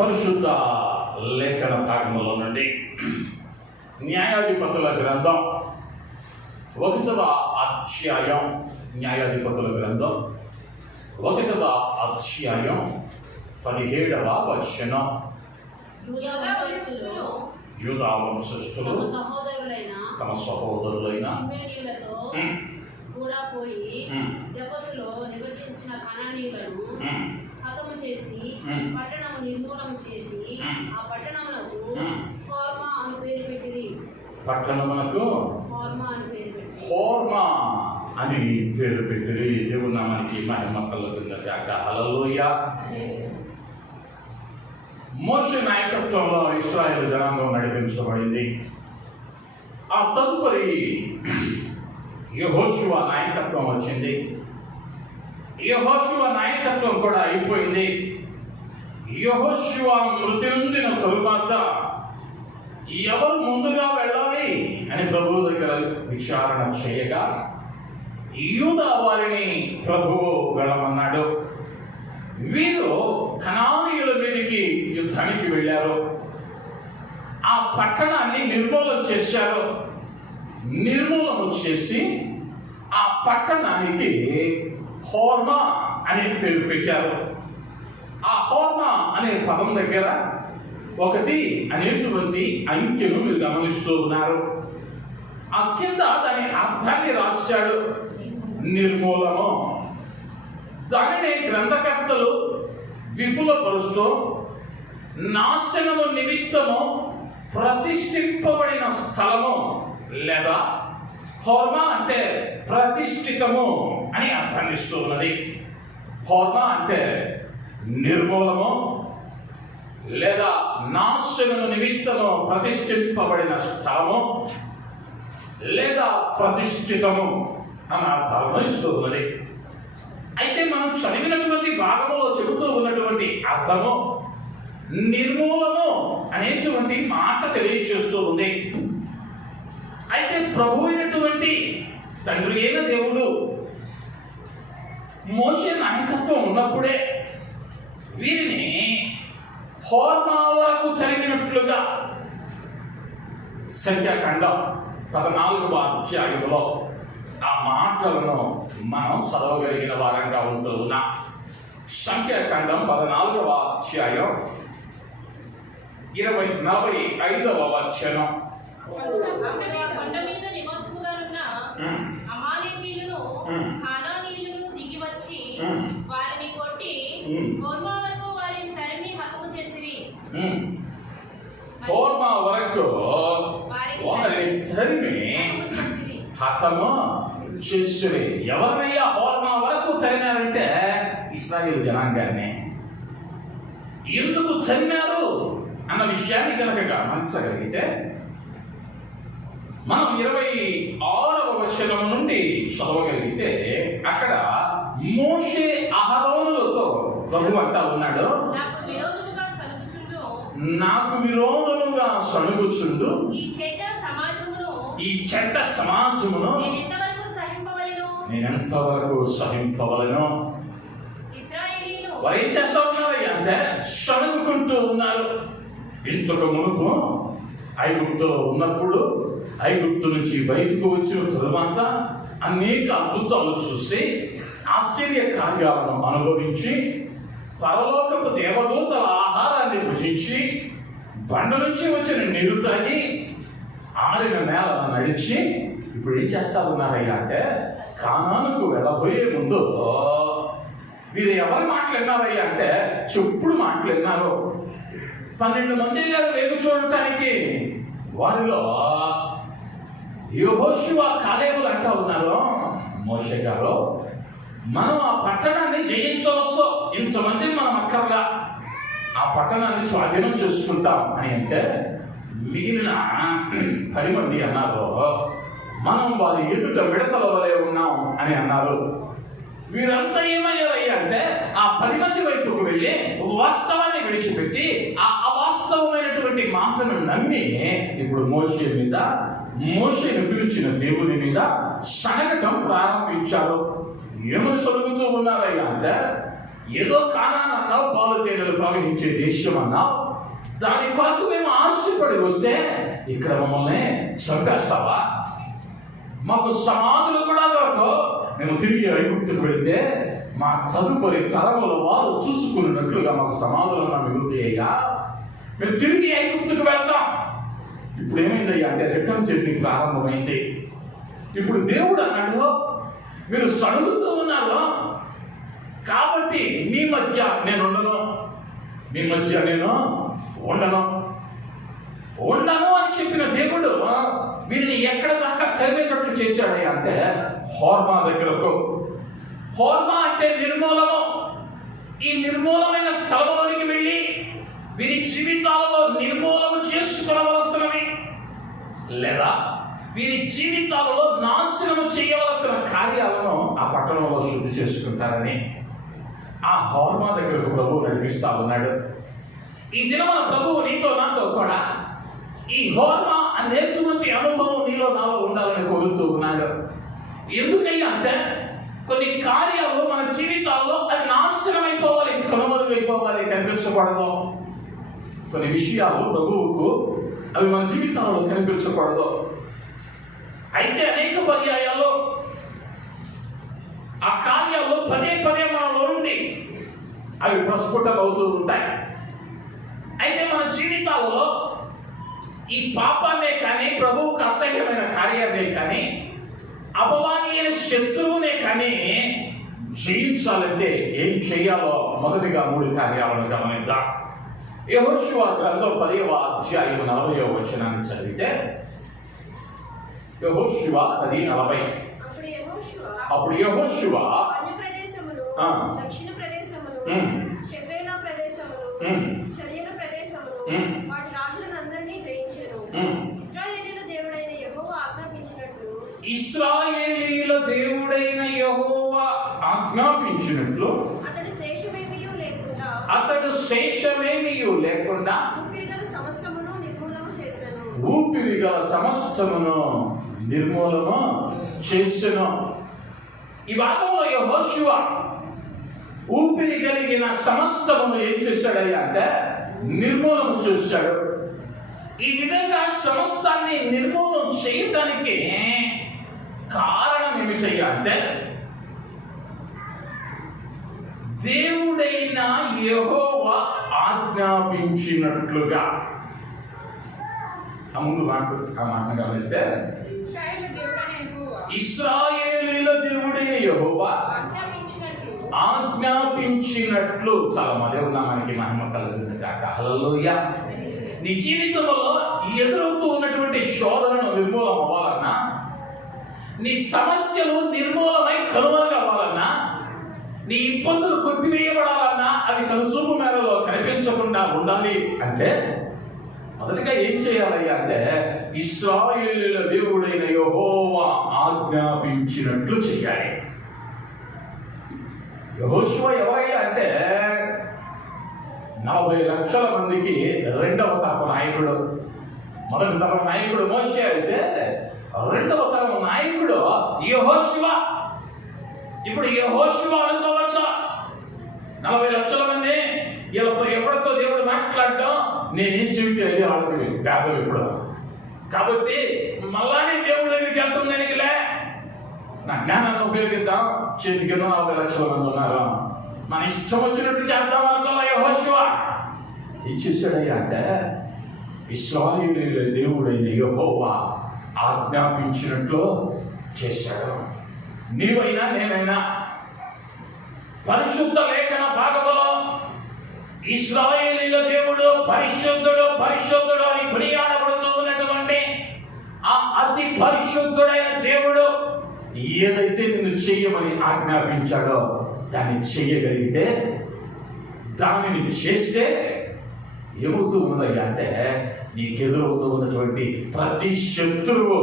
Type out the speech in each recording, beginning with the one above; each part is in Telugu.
పరిశుద్ధ లేఖన భాగములో నుండి న్యాయాధిపతుల గ్రంథం 1వ అధ్యాయం, న్యాయాధిపతుల గ్రంథం 1వ అధ్యాయం 17వ వచనం. యూదా వంశస్థులు తమ సహోదరులైన కూడా పోయి జపతులో నివసించిన కనానీయులను హతము చేసి పట్టణము నిర్మూలన చేసి ఆ పట్టణములకు హోర్మా అని పేరు పెట్టిరి. పట్టణములకు హోర్మా అని పేరు పెట్టిరి. దేవుని నామానికి మహిమ కలుగునుగాక. హల్లెలూయా. మోషే నాయకత్వంలో ఇశ్రాయేలు జనాంగం నడిపించబడింది. ఆ తదుపరి యెహోషువ నాయకత్వం వచ్చింది. యెహోషువ నాయకత్వం కూడా అయిపోయింది. యెహోషువ మృతి నొందిన తరువాత ఎవరు ముందుగా వెళ్ళాలి అని ప్రభువు దగ్గర విచారణ చేయగా యూదా వారిని ప్రభువు వెళ్ళమన్నాడు. వీరు కనానీయుల మీదకి యుద్ధానికి వెళ్ళారు. ఆ పట్టణాన్ని నిర్మూలన చేశారు. నిర్మూలన చేసి ఆ పట్టణానికి హోర్మా అనే పేరు పెట్టారు. ఆ హోర్మా అనే పదం దగ్గర 1 అనేటువంటి అంకెను మీరు గమనిస్తూ ఉన్నారు. ఆ కింద దాని అర్థాన్ని రాశాడు, నిర్మూలము. దానిని గ్రంథకర్తలు విఫులపరుస్తూ నాశనము నిమిత్తము ప్రతిష్ఠింపబడిన స్థలము లేదా హోర్మా అంటే ప్రతిష్ఠితము అని అర్థాన్ని ఇస్తూ ఉన్నది. హోర్మా అంటే నిర్మూలము లేదా నాశనము నిమిత్తము ప్రతిష్ఠింపబడిన స్థలము లేదా ప్రతిష్ఠితము అని అర్థాలను ఇస్తూ ఉన్నది. అయితే మనం చదివినటువంటి భాగంలో చెబుతూ ఉన్నటువంటి అర్థము నిర్మూలము అనేటువంటి మాట తెలియచేస్తూ ఉంది. అయితే ప్రభు అయినటువంటి తండ్రి అయిన దేవుడు మోషే నాయకత్వం ఉన్నప్పుడే వీరిని హోర్మా వరకు చదివినట్లుగా సంఖ్యాకాండం 14వ అధ్యాయంలో ఆ మాటలను మనం చదవగలిగిన వారంగా ఉంటూ ఉన్నాం. సంఖ్యాకాండం 14వ అధ్యాయం 45వ వచనం. కొండ మీద నివాసముగా ఉన్న అమాలేకీయులను హనానీయులను దిగి వచ్చి వారిని కొట్టి హోర్మా వరకు వారిని తరిమి హతము చేసిరి. హోర్మా వరకు వారిని తరిమి హతము చేసిరి. ఎవరినయ్యా హోర్మా వరకు తరినారంటే ఇశ్రాయేలు జనాంగాన్ని. ఎందుకు తరినారు అన్న విషయాన్ని కనుక గమనించగలిగితే మనం 26వ వచనం నుండి చదవగలిగితే అక్కడ మోషే అహరోనులతో ప్రభు అంటా ఉన్నాడు, నాకు విరోధముగా సణుగుచుండు ఈ చెడ్డ సమాజమును నేను ఎంతవరకు సహింపవలను. వారు ఏం చేస్తా ఉన్నారు అంటే సణుగుకుంటూ ఉన్నారు. ఇంతకు మునుపు ఐగుప్తులో ఉన్నప్పుడు ఐగుప్తు నుంచి బయటకు వచ్చిన తరువాత అనేక అద్భుతాలు చూసి ఆశ్చర్య కార్యాలను అనుభవించి పరలోకపు దేవదూతల ఆహారాన్ని భుజించి బండ నుంచి వచ్చిన నీరు తాగి ఆరిన నేలను నడిచి ఇప్పుడు ఏం చేస్తా ఉన్నారయ్యా అంటే కానానుకు వెళ్ళబోయే ముందు వీరు ఎవరు మాట్లాడినారయ్యా అంటే చెప్పుడు మాట్లాడినారు. 12 మంది వేగు చూడటానికి వారిలో యెహోషువ కాలేబులు అంటా ఉన్నారు, మోషే గారు మనం ఆ పట్టణాన్ని జయించవచ్చు, ఇంతమంది మనం అక్కర్లా, ఆ పట్టణాన్ని స్వాధీనం చేసుకుంటాం అని అంటే మిగిలిన 10 మంది అన్నారు మనం వారి ఎదుట మిడతల వలె ఉన్నాం అని అన్నారు. వీరంతా ఏమయ్యారయ్యా అంటే ఆ 10 మంది వైపుకు వెళ్ళి వాస్తవాన్ని విడిచిపెట్టి ఆ అవాస్తవమైనటువంటి మాటను నమ్మి ఇప్పుడు మోషేను పిలిచిన దేవుని మీద సనగటం ప్రారంభించారు. ఏమని సొలుగుతూ ఉన్నారయ్యా అంటే ఏదో కానాన్ అన్నావు, పాలు తేనెలు ప్రవహించే దేశం అన్నావు, దాని కొరకు మేము ఆశపడి వస్తే ఇక్కడ మమ్మల్ని చంపేస్తావా? మాకు సమాధులు కూడా దొరకవు. మేము తిరిగి ఐగుప్తుకు వెళితే మా తదుపరి తరముల వారు చూసుకున్నట్లుగా మాకు సమాధులు మిగులుతాయిగా, మేము తిరిగి ఐగుప్తుకు వెళ్తాం. ఇప్పుడు ఏమైందయ్యా అంటే రిటర్న్ జర్నీ ప్రారంభమైంది. ఇప్పుడు దేవుడు అన్నాడు, మీరు సడుగుతూ ఉన్నారు కాబట్టి మీ మధ్య నేను ఉండను, మీ మధ్య నేను ఉండను అని చెప్పిన దేవుడు వీళ్ళని ఎక్కడ దాకా తరిమేటట్లు చేశాడయ్యా అంటే హోర్మా దగ్గరకు. హోర్మా అంటే నిర్మూలము. ఈ నిర్మూలమైన స్థలంలోనికి వెళ్ళి వీరి జీవితాలలో నిర్మూలము చేసుకునవలసినవి లేదా వీరి జీవితాలలో నాశనము చేయవలసిన కార్యాలను ఆ పట్టణంలో శుద్ధి చేసుకుంటారని ఆ హోర్మా దగ్గరకు ప్రభువు నడిపిస్తా ఉన్నాడు. ఈ దినమున ప్రభువు నీతో నాతో కూడా ఈ హోర్మా అనేటువంటి అనుభవం నీలో నాలో ఉండాలని కోరుతూ ఉన్నాడు. ఎందుకయ్యా అంటే కొన్ని కార్యాలు మన జీవితాల్లో అవి నాశనమైపోవాలి, కనుమరుగైపోవాలి, కనిపించకూడదు. కొన్ని విషయాలు ప్రభువుకు అవి మన జీవితాల్లో కనిపించకూడదు. అయితే అనేక పర్యాయాల్లో ఆ కార్యాలు పదే పదే మనలో ఉండి అవి ప్రస్ఫుటం అవుతూ ఉంటాయి. అయితే మన జీవితాల్లో ఈ పాపాన్నే కానీ, ప్రభువుకు అసహ్యమైన కార్యాన్నే కానీ, అపవాది అయిన శత్రువునే కానీ జయించాలంటే ఏం చేయాలో మొదటిగా 3 కార్యాలను గమనిద్దాం. యెహోషువ గ్రంథం 10వ అధ్యాయం 40వ వచనాన్ని చదివితే, యెహోషువ 10:40. అప్పుడు యెహోషువ దక్షిణ ప్రదేశములు, షెఫేలా ప్రదేశములు, చరియల ప్రదేశములు, వాటి రాజులందరినీ జయించెను. ఇశ్రాయేలీయుల దేవుడైన యెహోవా ఆజ్ఞాపించినట్లు అతడు శేషమేమియు లేకుండా ఊపిరిగల సమస్తమును నిర్మూలము చేసెను. ఈ భాగంలో యెహోషువ ఊపిరి కలిగిన సమస్తమును ఏం చేశాడయ్యా అంటే నిర్మూలన చేశాడు. ఈ విధంగా సమస్తాన్ని నిర్మూలన చేయటానికి కారణం ఏమిటయ్యా అంటే దేవుడైన యెహోవా ఆజ్ఞాపించినట్లుగా. ముందు ఆ మాటను గమనిస్తే ఇశ్రాయేలీయుల దేవుడైన యెహోవా ఆజ్ఞాపించినట్లు. చాలా మదేవున్నా మనకి మహిమ కలుగుతుంది కాక. హల్లెలూయా. నీ జీవితంలో ఎదురవుతూ ఉన్నటువంటి శోధనను నిర్మూలం అవ్వాలన్నా, నీ సమస్యలు నిర్మూలమై కనుమరుగవ్వాలన్నా, నీ ఇబ్బందులు కొట్టివేయబడాలన్నా, అవి కనుచూపు మేరలో కనిపించకుండా ఉండాలి అంటే మొదటిగా ఏం చేయాలయ్యా అంటే ఇశ్రాయేలీయుల దేవుడైన యెహోవా ఆజ్ఞాపించినట్లు చేయాలి. యెహోషువ ఎవరయ్యా అంటే 40 లక్షల మందికి 2వ తరపు నాయకుడు. మొదటి తరపు నాయకుడు మోషే అయితే 2వ తరపు నాయకుడు యెహోషువ. ఇప్పుడు యెహోషువ అనుకోవచ్చా 40 లక్షల మంది వీళ్ళతో ఎవరితో దేవుడు మాట్లాడటం, నేనేం చెబితే అదే వాళ్ళకి భేదం ఇప్పుడు. కాబట్టి మళ్ళానే దేవుడి దగ్గరికి వెళ్తాం. నేనులే నా జ్ఞానాన్ని ఉపయోగిద్దాం. చేతి కింద 40 లక్షల మంది ఉన్నారు, మన ఇష్టం వచ్చినట్టు చేద్దాం అనుకోలే యెహోషువ. ఏం చేశాడయ్యా అంటే ఇశ్రాయేలీయుల దేవుడైన యెహోవా ఆజ్ఞాపించినట్లు చేశాడు. నీవైనా నేనైనా పరిశుద్ధ లేఖన భాగములో ఇశ్రాయేలీయుల దేవుడు పరిశుద్ధుడు పరిశుద్ధుడు అని కొనియాడబడుతూ ఉన్నటువంటి ఆ అతి పరిశుద్ధుడైన దేవుడు ఏదైతే నిన్ను చెయ్యమని ఆజ్ఞాపించాడో దాన్ని చెయ్యగలిగితే, దానిని చేస్తే ఏమవుతూ ఉన్నదయ్యా అంటే నీకెదురవుతూ ఉన్నటువంటి ప్రతి శత్రువు,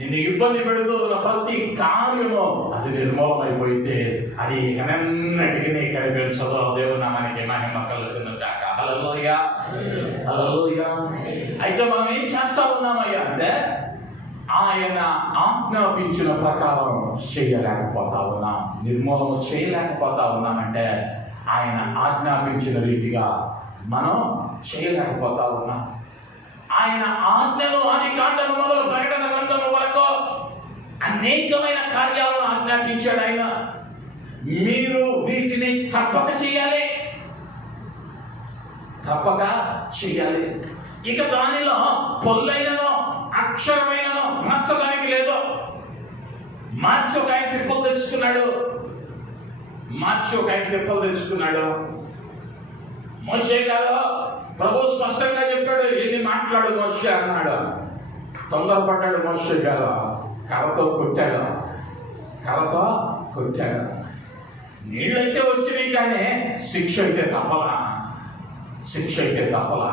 నిన్ను ఇబ్బంది పెడుతూ ఉన్న ప్రతి కార్యము అది నిర్మూలమైపోయితే అది ఎన్నటికీ నీ కనిపించదో. దేవుని నామానికి మహిమ కలుగుతుంది కాక. హల్లెలూయా, హల్లెలూయా. అయితే మనం ఏం చేస్తా ఉన్నామయ్యా అంటే ఆయన ఆజ్ఞాపించిన ప్రకారం చేయలేకపోతా ఉన్నాం, నిర్మూలన చేయలేకపోతా ఉన్నామంటే ఆయన ఆజ్ఞాపించిన రీతిగా మనం చేయలేకపోతా ఉన్నాం. ఆయన ఆజ్ఞలు ఆది కాండము మొదలు ప్రకటన గ్రంథము వరకు అనేకమైన కార్యాలను ఆజ్ఞాపించాడు ఆయన. మీరు వీటిని తప్పక చేయాలి, తప్పక చేయాలి. ఇక దానిలో పొల్లైనను అక్షరమైనను మార్చడానికి లేదు. మార్చి ఒక ఆయన తిప్పలు తెచ్చుకున్నాడు. మోషే గారు ప్రభు స్పష్టంగా చెప్పాడు, ఎన్ని మాట్లాడు మోషే అన్నాడు. తొందరపడ్డాడు మోషే గారు, కర్రతో కొట్టాడు. నీళ్ళైతే వచ్చినాయి కానీ శిక్ష అయితే తప్పలా.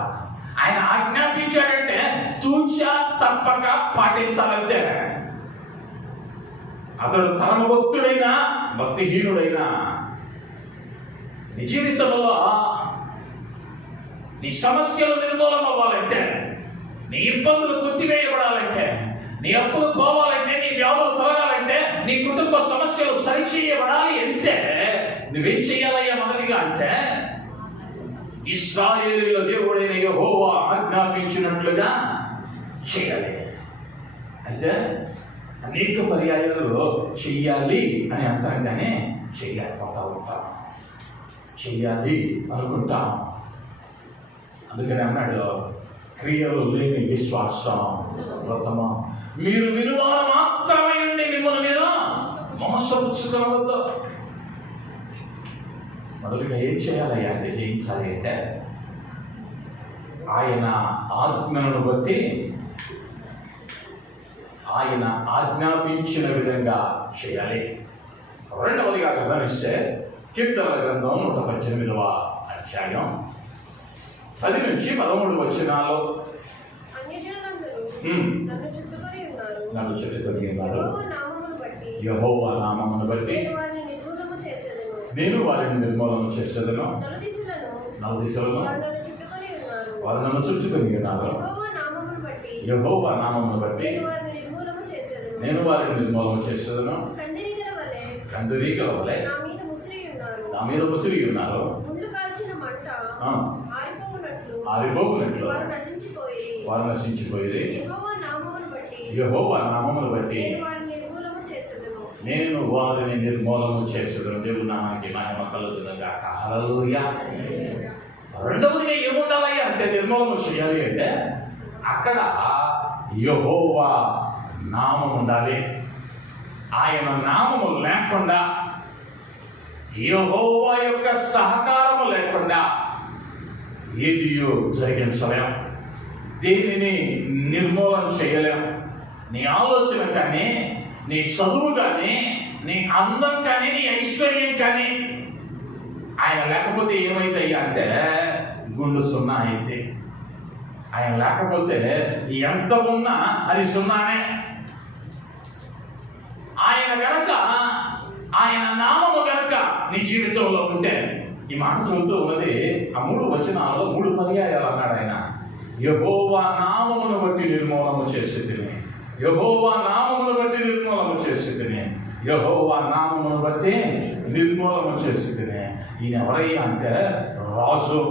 ఆయన ఆజ్ఞాపించాడంటే తూచా తప్పక పాటించాలంటే. అతడు పరమభక్తుడైనా భక్తిహీనుడైనా నీ జీవితంలో నీ సమస్యలు నిర్మూలన అవ్వాలంటే, నీ ఇబ్బందులు కొట్టివేయబడాలంటే, నీ అప్పులు పోవాలంటే, నీ వ్యాధులు తొలగాలంటే, నీ కుటుంబ సమస్యలు సరిచేయబడాలి అంటే నువ్వేం చేయాలయ్యా? మొదటిగా అంటే ఇశ్రాయేలీయుల దేవుడైన యెహోవా ఆజ్ఞాపించినట్లుగా చేయాలి. అయితే అనేక పర్యాయాలలో చెయ్యాలి అని అంటాం కానీ చెయ్యకపోతా ఉంటాం. చెయ్యాలి అనుకుంటాం. అందుకని అన్నాడు, క్రియలు లేని విశ్వాసం వ్రతమా. మీరు వినువారు మాత్రమే ఉండి మిమ్మల్ని మీరు మోసపుచ్చుకోవద్దు. మొదలుగా ఏం చేయాలయ్యా అంటే, జయించాలి అంటే ఆయన ఆజ్ఞలను బట్టి ఆయన ఆజ్ఞాపించిన విధంగా చేయాలి. రెండవదిగా గమనిస్తే కీర్తనల గ్రంథం 118వ అధ్యాయం 10 నుంచి 13 వచనాలు. నన్ను చుట్టుకొని ఉన్నారు, యెహోవా నామమును బట్టి నేను వారిని నిర్మూలన చేసేదను. నలుదిశలను వారు నన్ను చుట్టుకొని ఉన్నారు, యెహోవా నామమును బట్టి నేను వారిని నిర్మూలన చేసేదను. కందిరీగల వలె నా మీద ముసిరి ఉన్నారు, ఆరిపోకున్నట్లు వారు నశించిపోయి, యెహోవా నామమును బట్టి నేను వారిని నిర్మూలన చేసేదను. దేవుని నామానికి మహిమ కలుగును గాక. హల్లెలూయా. రెండవదిగా ఏముండాలయ్యా అంటే, నిర్మూలన చేయాలి అంటే అక్కడ యెహోవా నామం ఉండాలి. ఆయన నామము లేకుండా, యెహోవా యొక్క సహకారము లేకుండా ఏదియో జరిగించలేం, దేనిని నిర్మూలన చేయలేం. నీ ఆలోచన కానీ, నీ చదువు కానీ, నీ అందం కానీ, నీ ఐశ్వర్యం కానీ ఆయన లేకపోతే ఏమైందయ్యా అంటే గుండు సున్నా అయింది. ఆయన లేకపోతే ఎంత ఉన్నా అది సున్నానే. ఆయన గనక, ఆయన నామము గనక నీ జీవితంలో ఉంటే, ఈ మాట చెబుతూ ఉన్నది ఆ 3 వచనాల్లో 3 పర్యాయాలు అన్నాడు ఆయన. యెహోవా నామమును బట్టి నిర్మూలన చేసేదిని, యెహోవా నామమును బట్టి నిర్మూలన చేసేదిని, యెహోవా నామమును బట్టి నిర్మూలన చేసేదిని. ఈయన ఎవరయ్యా అంటే రాజు.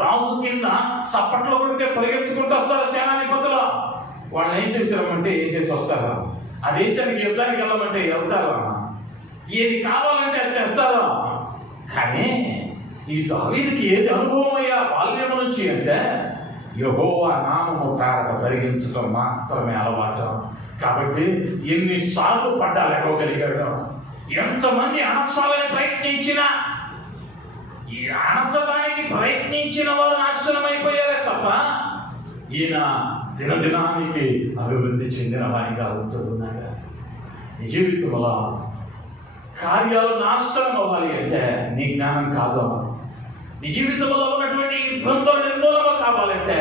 రాజు కింద చప్పట్లు కొడితే పరిగెత్తుకుంటూ వస్తారు సేనాధిపతులు. వాళ్ళని వేసేసామంటే వేసేసి వస్తారు. ఆ దేశానికి యుద్ధానికి వెళ్ళమంటే వెళ్తారు. ఏది కావాలంటే అది తెస్తారు. కానీ ఈ దావీదుకి ఏది అనుభవం అయ్యా బాల్యము నుంచి అంటే యెహోవా నామము పేరట జరిగించడం మాత్రమే అలవాటు. కాబట్టి ఎన్నిసార్లు పడ్డాలేకోగలిగాడు. ఎంతమంది అణచాలని ప్రయత్నించినా, ఈ అణచడానికి ప్రయత్నించిన వారు నాశనమైపోయారే తప్ప ఈయన దినదినానికి అభివృద్ధి చెందిన వారిగా ఉంటున్నాడు. నీ జీవితంలో కార్యాలు నాశనం అవ్వాలి అంటే నీ జ్ఞానం కాదు. నీ జీవితంలో ఉన్నటువంటి ఇబ్బందులు నిర్మూలన కావాలంటే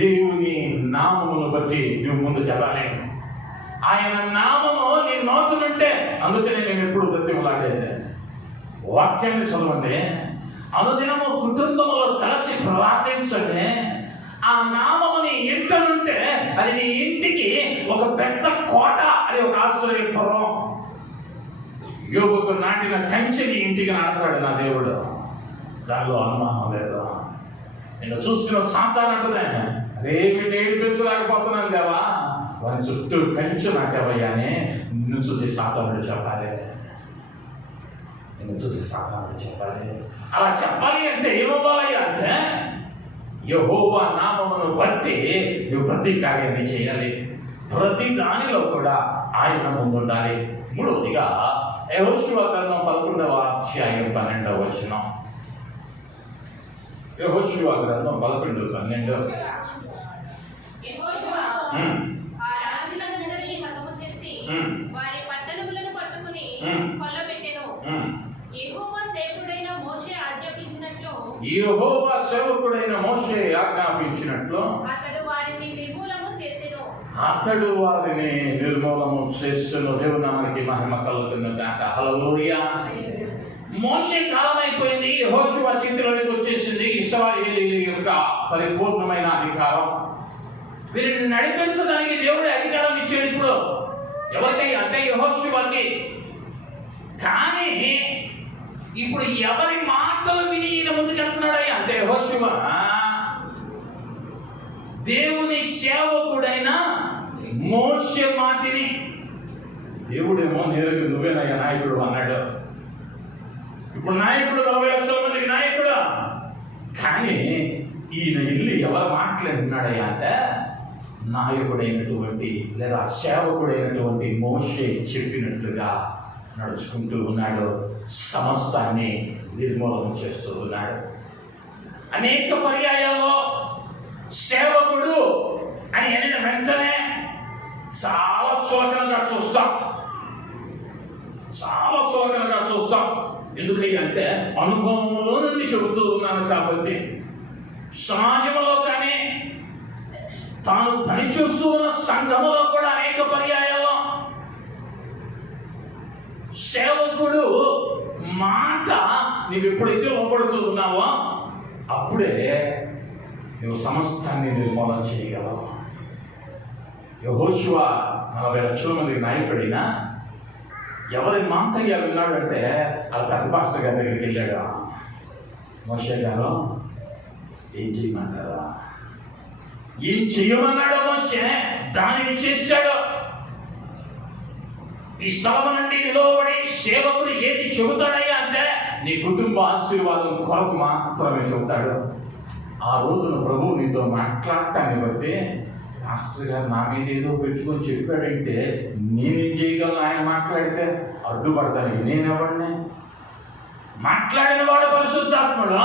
దేవుని నామమును బట్టి నువ్వు ముందుకు వెళ్ళాలి. ఆయన నామము నీ నోచునుంటే, అందుకనే నేను ఎప్పుడు బ్రతిమలాడేది వాక్యాన్ని చదవండి, అనుదినము కుటుంబంలో కలిసి ప్రార్థించండి. ఆ నామము నీ ఇంటనుంటే అది నీ ఇంటికి ఒక పెద్ద కోట, అది ఒక ఆశ్చర్యపురం. యోబుకు నాటిన కంచెని ఇంటికి నాటుతాడు నా దేవుడు. దానిలో అనుమానం లేదు. నేను చూసిన సాతాను అంటదే, రేవి నేర్పించలేకపోతున్నాను దేవా, వారి చుట్టూ కంచె నాటావయ్యా అని నిన్ను చూసి సాతానుడు చెప్పాలి. నిన్ను చూసి సాతానుడు చెప్పాలి. అలా చెప్పాలి అంటే ఏమవ్వాలయ్యా అంటే, యెహోవా నామమును బట్టి నువ్వు ప్రతి కార్యాన్ని చేయాలి. ప్రతి దానిలో కూడా ఆయన ముందుండాలి. మూడవదిగా యెహోషువ గ్రంథం 11వ అధ్యాయం 12వ వచనం. యెహోషువ గ్రంథం 11:12. ఆ రాజులందరినీ హతము చేసి వారి పట్టణములను పట్టుకుని కొల్లబెట్టెను. యెహోవా సేవకుడైన మోషే ఆజ్ఞాపించినట్లు అతడు వారిని నిర్మూలము చేసెను. దేవునామానికి మహిమ కలుగును గాక. హల్లెలూయా. మోషే కాలం అయిపోయింది, యెహోషువ చేతిలోకి వచ్చేసింది ఇశ్రాయేలీయుల యొక్క పరిపూర్ణమైన అధికారం. వీరిని నడిపించడానికి దేవుడే అధికారం ఇచ్చాడు. ఇప్పుడు ఎవరికై అంటే యెహోషువకి. కానీ ఇప్పుడు ఎవరి మాటలు విని ఈయన ముందుకెళ్తున్నాడయ్యా అంటే, యెహోషువ దేవుని సేవకుడైన మోషే మాటిని దేవుడేమో నేరుగా నువ్వేనయ్యా నాయకుడు అన్నాడు. ఇప్పుడు నాయకుడు 40 లక్షల మందికి నాయకుడు. కానీ ఈయన ఇల్లు ఎవరు మాట్లాడుతున్నాడయ్యా అంటే, నాయకుడైనటువంటి లేదా సేవకుడైనటువంటి మోషే చెప్పినట్లుగా నడుచుకుంటూ ఉన్నాడు. సమస్తాన్ని నిర్మూలన చేస్తూ ఉన్నాడు. అనేక పర్యాయాల్లో సేవకుడు అని అనిన వెంటనే చాలా చులకనగా చూస్తాం. ఎందుకంటే అనుభవంలో నుండి చెబుతూ ఉన్నాను కాబట్టి. సమాజంలో కానీ తాను పనిచేస్తూ ఉన్న సంఘములో కూడా అనేక పర్యాయాల్లో సేవకుడు మాట నీవు ఎప్పుడైతే లోపడుతూ ఉన్నావో అప్పుడే నువ్వు సమస్తాన్ని నిర్మూలన చేయగలవు. యెహోషువ 40 లక్షల మందికి నాయకుడైనా ఎవరి మాంతయ్య విన్నాడు అంటే వాళ్ళ పెద్ద పాస్టర్ గారి దగ్గరికి వెళ్ళాడు. మోషే గారు ఏం చేయమంటారా? ఏం చెయ్యమన్నాడు మోషే, దానిని చేశాడు. ఈ స్థలం నుండి నిలవబడి సేవకుడు ఏది చెబుతాడయ్యా అంటే నీ కుటుంబ ఆశీర్వాదం కొరకు మాత్రమే చెబుతాడు. ఆ రోజున ప్రభువు నీతో మాట్లాడటాన్ని బట్టి, మాస్టర్ గారు నా మీద ఏదో పెట్టుకొని చెప్పాడంటే నేనేం చేయగలను? ఆయన మాట్లాడితే అడ్డుపడతాను. నేనెవడిని? మాట్లాడిన వాడు పరిశుద్ధాత్ముడు.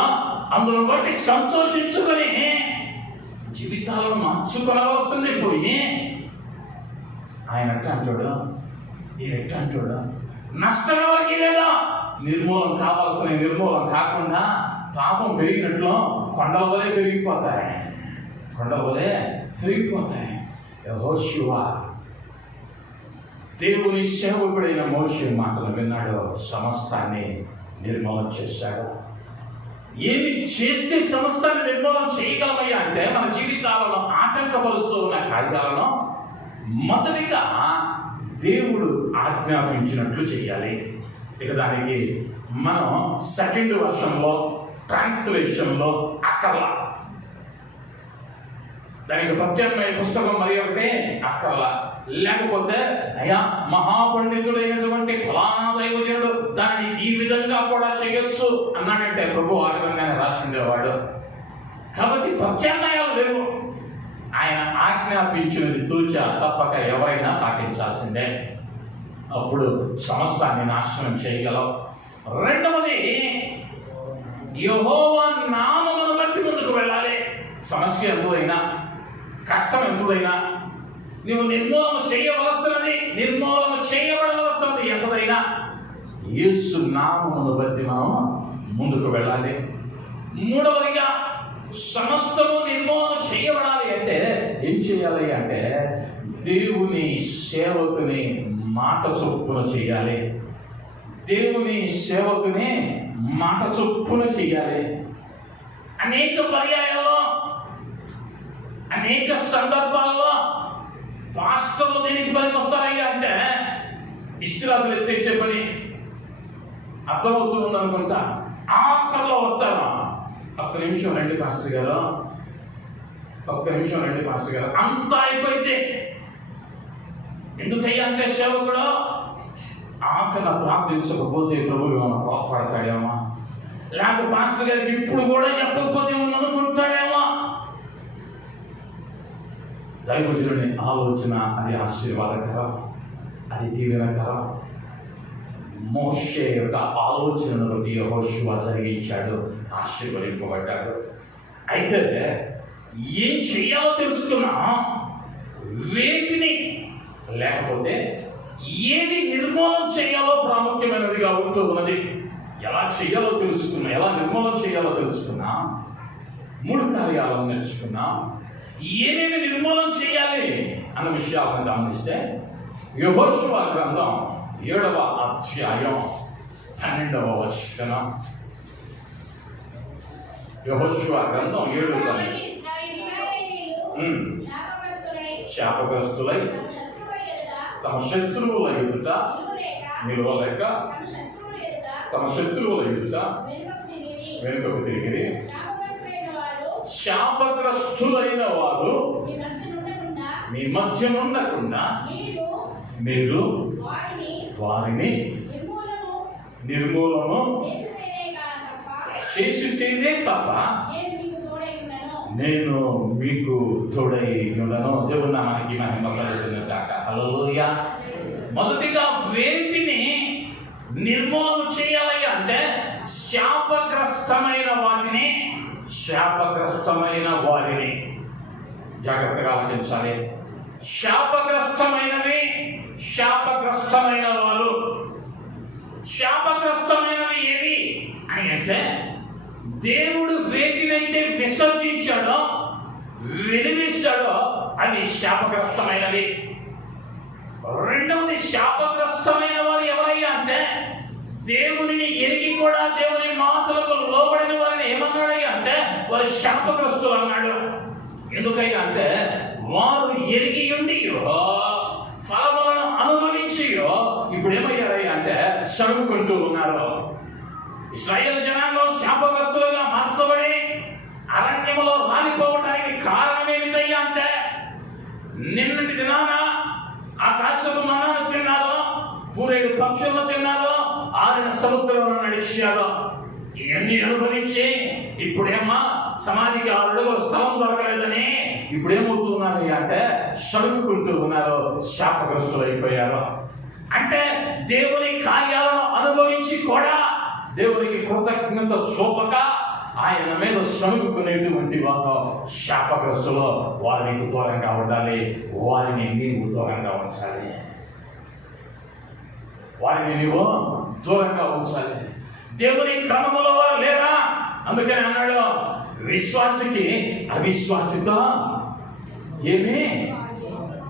అందులో బట్టి సంతోషించుకొని జీవితాలను మార్చుకోవలసింది పోయి ఆయన అంటాడు, ఈయన అంటాడు, నష్టం ఎవరికి లేదా? నిర్మూలన కావాల్సిన నిర్మూలన కాకుండా పాపం పెరిగినట్లు కొండల వలె పెరిగిపోతాయి. యెహోషువ దేవుని సేవకుడైన మోషే మాటలు విన్నాడు, సమస్తాన్ని నిర్మూలన చేశాడు. ఏమి చేస్తే సమస్తాన్ని నిర్మూలన చేయగలమయ్యా అంటే, మన జీవితాలలో ఆటంకపరుస్తూ ఉన్న కార్యాలను మొదటిగా దేవుడు ఆజ్ఞాపించినట్లు చేయాలి. ఇక దానికి మనం సెకండ్ వర్షన్లో ట్రాన్స్లేషన్లో అక్కర్లా, దానికి ప్రత్యేకమైన పుస్తకం మరి ఒకటి అక్కర్లా. లేకపోతే అయ్యా మహాపండితుడైనటువంటి ఫలానా దైవజనుడు దాన్ని ఈ విధంగా కూడా చేయొచ్చు అన్నాడంటే ప్రభు ఆ విధంగానే రాసి ఉండేవాడు. కాబట్టి ప్రత్యామ్నాయాలు లేవు. ఆయన ఆజ్ఞాపించినది తూచా తప్పక ఎవరైనా పాటించాల్సిందే. అప్పుడు సమస్తాన్ని నాశనం చేయగలం. రెండవది, యెహోవా నామమును బట్టి ముందుకు వెళ్ళాలి. సమస్య ఎంతైనా, కష్టం ఎంతైనా, నువ్వు నిర్మూలన చేయబడవలసినది ఎంతదైనా యేసు నామమును బట్టి మనం ముందుకు వెళ్ళాలి. మూడవదిగా, సమస్తము నిర్మూలన చేయబడాలి అంటే ఏం చేయాలి అంటే దేవుని సేవకుని మాట చొప్పున చేయాలి. అనేక పర్యాయాల్లో, అనేక సందర్భాల్లో పాస్టర్లు దీనికి పనికి వస్తారయ్యా అంటే ఇష్టిరాకులు ఎత్తేసే పని, అర్థమవుతుంది అనుకుంటా. ఆఖరిలో వస్తారా? ఒక్క నిమిషం రండి పాస్టర్ గారు, ఒక్క నిమిషం రండి పాస్టర్ గారు. అంతా అయిపోయింది. ఎందుకయ్యా అంటే సేవకుడు ఆఖర ప్రార్థించకపోతే ప్రభువు ఏమైనా కోపడతాడేమో, లేకపోతే పాస్టర్ గారికి ఇప్పుడు కూడా చెప్పకపోతే ఏమో అనుకుంటాడేమో. దైవజనుని ఆలోచన అది ఆశీర్వాదకరం, అది దీవెనకరం. మోషే యొక్క ఆలోచనను బట్టి యెహోషువ జరిగించాడు, ఆశీర్వదింపబడ్డాడు. అయితే ఏం చేయాలో తెలుసుకున్నా, వేటిని లేకపోతే ఏది నిర్మూలన చేయాలో ప్రాముఖ్యమైనదిగా ఉంటూ ఉన్నది. ఎలా చేయాలో తెలుసుకున్నా, ఎలా నిర్మూలన చేయాలో తెలుసుకున్నా, 3 కార్యాలను నేర్చుకున్నా. ఏమేమి నిర్మూలన చేయాలి అన్న విషయాలను గమనిస్తే యెహోషువ గ్రంథం 7వ అధ్యాయం 12వ వచనం. యెహోషువ గ్రంథం 7వ శాపగ్రస్తులై తమ శత్రువుల ఎదుట నిలవలేక తమ శత్రువుల ఎదుట వెనుకకు తిరిగి శాపగ్రస్తులైన వారు మీ మధ్య ఉండకుండా మీరు వారిని నిర్మూలన చేసితేనే తప్ప నేను మీకు తోడై ఉండను. దేవుని నామానికి మహిమ కలుగును గాక. హల్లెలూయా. మొదటిగా వేటిని నిర్మూలన చేయాలి అంటే శాపగ్రస్తమైన వాటిని, శాపగ్రస్తమైన వారిని జాగ్రత్తగా ఆలోచించాలి. శాపగ్రస్తమైనవి, శాపగ్రస్తమైన వారు. శాపగ్రస్తమైనవి ఏవి అని అంటే దేవుడు వేటినైతే విసర్జించాడో, వెలివేశాడో అవి శాపగ్రస్తమైనవి. రెండవది శాపగ్రస్తమైన వారు ఎవరయ్యా అంటే దేవునిని ఎరిగి కూడా దేవుని మాటలకు లోబడిన వారిని ఏమన్నాడయ్యా అంటే వారు శాపగ్రస్తులు అన్నాడు. ఎందుకయ్యా అంటే వారు ఎరిగి ఉండి ఫలములను అనుభవించి ఇప్పుడు ఏమయ్యారయ్యా అంటే సడుగుకుంటూ ఉన్నారు. ఇశ్రాయేలు జనాంగం శాపగ్రస్తులుగా మార్చబడి అరణ్యములో రాలిపోవటానికి కారణం ఏమిటయ్యా అంటే నిన్నటి దినాన ఆకాశపు మన్నాను తిన్నారు, పూరేడు పక్షులను తిన్నారు, ఆరిన సముద్రంలో నడిచారు. ఇవన్నీ అనుభవించి ఇప్పుడేమో సమాధికి 6 అడుగుల స్థలం దొరకలేదని ఇప్పుడేమవుతున్నారు అంటే సడుగుకుంటూ ఉన్నారు, శాపగ్రస్తులు అయిపోయారు. అంటే దేవుని కార్యాలను అనుభవించి కూడా దేవునికి కృతజ్ఞత చూపక ఆయన మీద సణుగుకునేటువంటి వారు శాపగ్రస్తులు. వారికి దూరంగా ఉండాలి, వారిని నీవు దూరంగా ఉంచాలి, వారిని నీవు దూరంగా ఉంచాలి. దేవుని క్రమములో వారు లేరా? అందుకని అన్నాడు విశ్వాసికి అవిశ్వాసితో ఏమి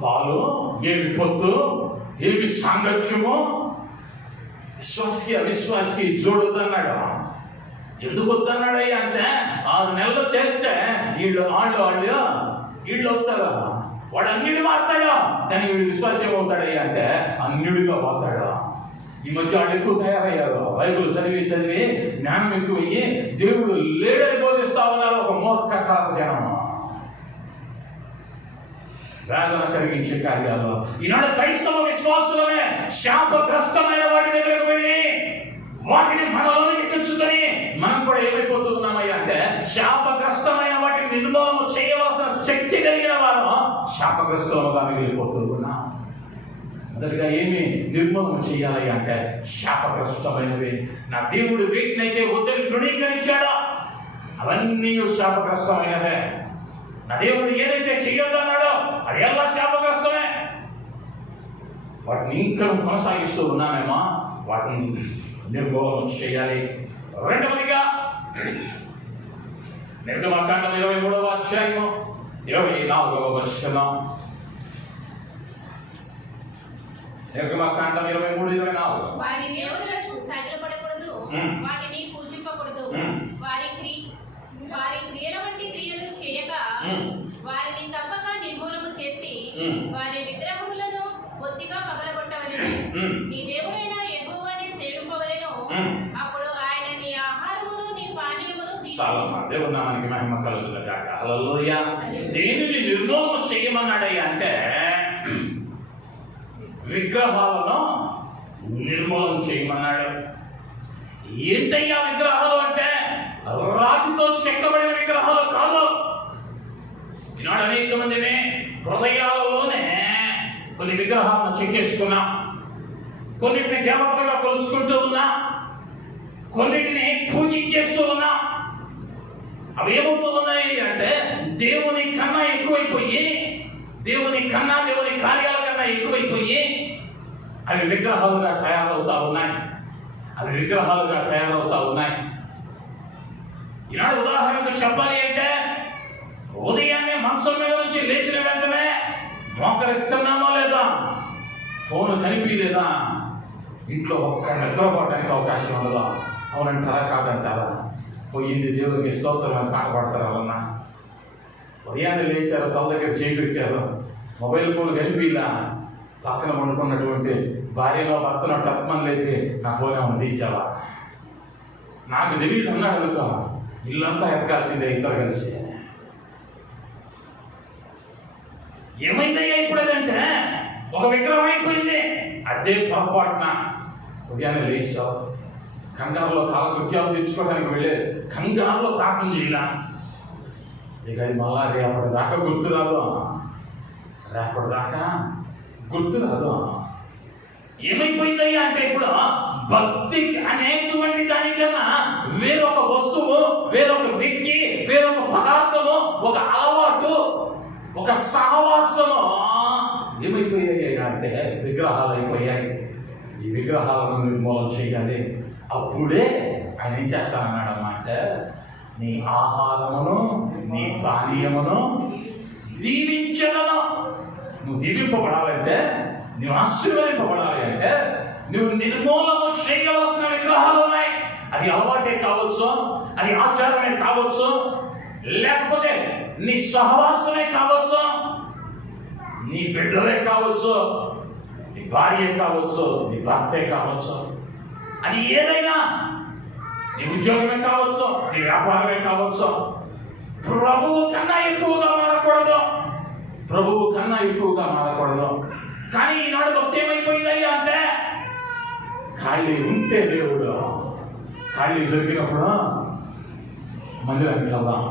పాలు, ఏమి పొత్తు, ఏమి సాంగత్యము. విశ్వాసికి అవిశ్వాసికి జోడొద్దన్నాడు. ఎందుకు వద్దన్నాడయ్యా అంటే 6 నెలలు చేస్తే వీళ్ళు అవుతారు. వాడు అన్నిటి మారుతాడు, కానీ వీడు విశ్వాసం ఏమవుతాడయ్యా అంటే అన్నిడిగా పోతాడు. ఈ మధ్య వాళ్ళు ఎక్కువ తయారయ్యారు. బైబుల్ చదివి జ్ఞానం ఎక్కువయ్యి దేవుడు లేడని బోధిస్తా ఉన్నారు ఒక మూర్ఖకారపు జనం. వేదన కలిగించే కార్యాలు ఈనాడు క్రైస్తవ విశ్వాసులమే శాపగ్రస్తమైన వాటి దగ్గరకు వెళ్ళి వాటిని మనలోనికి తెచ్చుకొని మనం కూడా ఏమైపోతున్నామయ్యా అంటే శాపగ్రస్తమైన వాటిని నిర్మూలన చేయవలసిన శక్తి కలిగిన వారు శాపగ్రస్తులుగా మిగిలిపోతున్నాం. మొదటిగా ఏమి నిర్మూలన చేయాలి అంటే శాపగ్రస్తమైనవి. నా దేవుడు వీటినైతే వద్దని తృణీకరించాడో అవన్నీ శాపగ్రస్తమైనవే. నా దేవుడు ఏదైతే చేయొద్దన్నాడో అది ఎలా శాపగ్రస్తమే. వాటిని ఇంకా కొనసాగిస్తూ ఉన్నామేమో, వాటిని నిర్మూలన చేయాలి. రెండవదిగా నిర్గమకాండం 23వ అధ్యాయము 24వ వచనం. నిర్గమకాండం 23:24. వారి దేవుళ్ళకు సాగిలపడకూడదు, వాటిని పూజింపకూడదు, వారి క్రియల వంటి క్రియలు చేయక వారిని తప్పక నిర్మూలన చేసి వారి విగ్రహములను బొత్తిగా పగలగొట్టవలెను. నీ దేవుడైన యెహోవానే సేవింపవలెను. చాలమ్మా. దేవుని నామానికి మహిమ కలుగును గాక. హల్లెలూయా. దేనిని నిర్మూలన చేయమన్నాడయ్యా అంటే విగ్రహాలను నిర్మూలన చేయమన్నాడు. ఏంటయ్యా విగ్రహాలు అంటే రాతితో చెక్కబడిన విగ్రహాలు కాదు. ఈనాడు అనేక మందిని హృదయాలలోనే కొన్ని విగ్రహాలను చెక్కేసుకున్నాం, కొన్నిటిని దేవతలుగా కొలుచుకుంటూ ఉన్నా, కొన్నిటిని పూజించేస్తూ ఉన్నా. అవి ఏమవుతున్నాయి అంటే దేవుని కన్నా ఎక్కువైపోయి, దేవుని కార్యాల కన్నా ఎక్కువైపోయి అవి విగ్రహాలుగా తయారవుతా ఉన్నాయి. ఈనాడు ఉదాహరణకు చెప్పాలి అంటే ఉదయాన్నే మంచం మీద నుంచి లేచిన వెంటనే మోకరిస్తున్నామా లేదా, ఫోన్ కనిపించలేదా, ఇంట్లో ఒక్క నిద్రపోవడానికి అవకాశం ఉండదా? అవునంటారా కాదంటారా? పోయింది దేవుడికి స్తోత్రం అని పాట పాడతారా? అన్నా ఉదయాన్నే లేచారు, తల దగ్గర చేయి పెట్టారు, మొబైల్ ఫోన్ కనిపించలా, పక్కన వండుకున్నటువంటి భార్యలో భర్తను టప్మని లేచి నా ఫోన్ ఏమన్నా తీసావా, నాకు తెలియదు అన్నాడు అనుకో, ఇల్లంతా ఎతకాల్సిందే ఇద్దరు కలిసి. ఏమైందయ్యా ఇప్పుడు అదంటే ఒక విగ్రహం అయిపోయింది. అదే పొరపాటున ఉదయాన్నే లేచావు, కంగారులో కాలకృత్యాలు తెచ్చుకోవడానికి వెళ్ళే కంగారులో ప్రార్థన చేయాల, ఇక అది మళ్ళా రేపటిదాకా గుర్తురాదు. ఏమైపోయిందయ్యా అంటే ఇప్పుడు భక్తి అనేటువంటి దానికన్నా వేరొక వస్తువు, వేరొక వ్యక్తి, వేరొక పదార్థము, ఒక అలవాటు, ఒక సహవాసము ఏమైపోయాయి అంటే విగ్రహాలు అయిపోయాయి. ఈ విగ్రహాలను నిర్మూలన చేయాలి. అప్పుడే ఆయన ఏం చేస్తానన్నాడమ్మా అంటే నీ ఆహారమును నీ పానీయమును దీవించగలను. నువ్వు దీవింపబడాలంటే, నువ్వు ఆశీర్వదింపబడాలి అంటే నువ్వు నిర్మూలన చేయవలసిన విగ్రహాలు ఉన్నాయి. అది అలవాటే కావచ్చు, అది ఆచారమే కావచ్చు, లేకపోతే నీ సహవాసమే కావచ్చు, నీ బిడ్డలే కావచ్చు, నీ భార్య కావచ్చు, నీ భర్తే కావచ్చు, అది ఏదైనా, నీ ఉద్యోగమే కావచ్చు, నీ వ్యాపారమే కావచ్చు. ప్రభువు కన్నా ఎక్కువగా మారకూడదు. కానీ ఈనాడు భక్తి ఏమైపోయిందయ్యా అంటే ఖాళీ ఉంటే దేవుడు, ఖాళీ దొరికినప్పుడు మందిరానికి వెళ్దాం,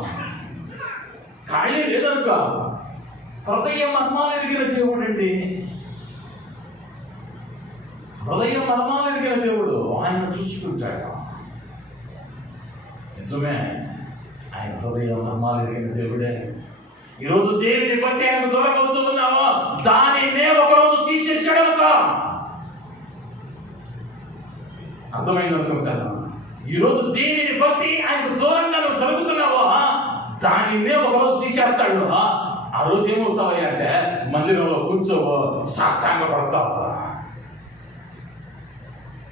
ఖాళీ లేదనుకో హృదయం మర్మాలు ఎదిగిన దేవుడు అండి. హృదయం మర్మాలు ఎదిగిన దేవుడు ఆయన చూసుకుంటాడు. నిజమే, ఆయన హృదయం మర్మాలు ఎదిగిన దేవుడే. ఈరోజు దేవుని బట్టి ఆయన దూరం అవుతున్నావో దానినే ఒకరోజు తీసేసాడు అనుకో, అర్థమైంది అనుకుంటాను. ఈరోజు దేనిని బట్టి ఆయనకు దూరంగా నువ్వు జరుగుతున్నావో దానినే ఒకరోజు తీసేస్తాడు. ఆ రోజు ఏమవుతావయ్యా అంటే మందిరంలో కూర్చోవో, సాష్టాంగ పడతావు.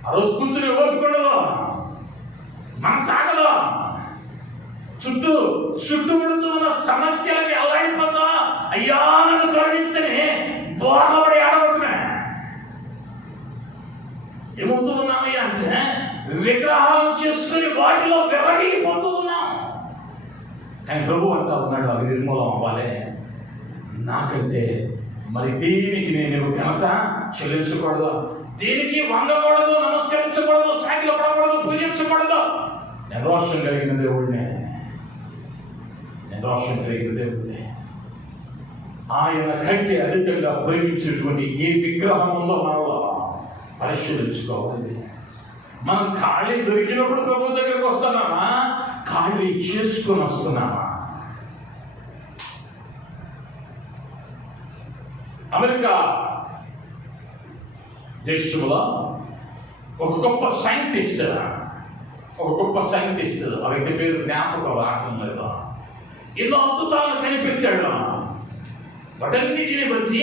ఆ రోజు కూర్చుని ఓపికండదు, మన సాగదు, చుట్టుముడుతూ ఉన్న సమస్యలకి అల్లాడిపోతా అయ్యా నన్ను కరుణించని బోర్లబడి ఆడబడుతున్నా. ఏమవుతూ ఉన్నామయ్యా అంటే విగ్రహాలను చేసుకుని వాటిలో విర్రవీగిపోతూ ఉన్నాం. ఆయన ప్రభు అంటా ఉన్నాడు అవి నిర్మూలం అవ్వాలి. నాకంటే మరి దీనికి నేను ఘనత చెల్లించకూడదు, దీనికి వంగకూడదు, నమస్కరించకూడదు, సాగిల పడకూడదు, పూజించకూడదు. నేను రోషం కలిగిన దేవుడిని. ఆయన కంటే అధికంగా ప్రేమించేటువంటి ఏ విగ్రహం ఉందో మనలో పరిశీలించుకోవాలి. మనం ఖాళీ దొరికినప్పుడు ప్రభు దగ్గరకు వస్తున్నామా, ఖాళీ చేసుకుని వస్తున్నామా? అమెరికా దేశంలో ఒక గొప్ప సైంటిస్ట్, ఆ వ్యక్తి పేరు జ్ఞాపకం రావటం లేదు, ఎన్నో అద్భుతాలను కనిపెట్టాడు. వాటన్నిటిని బట్టి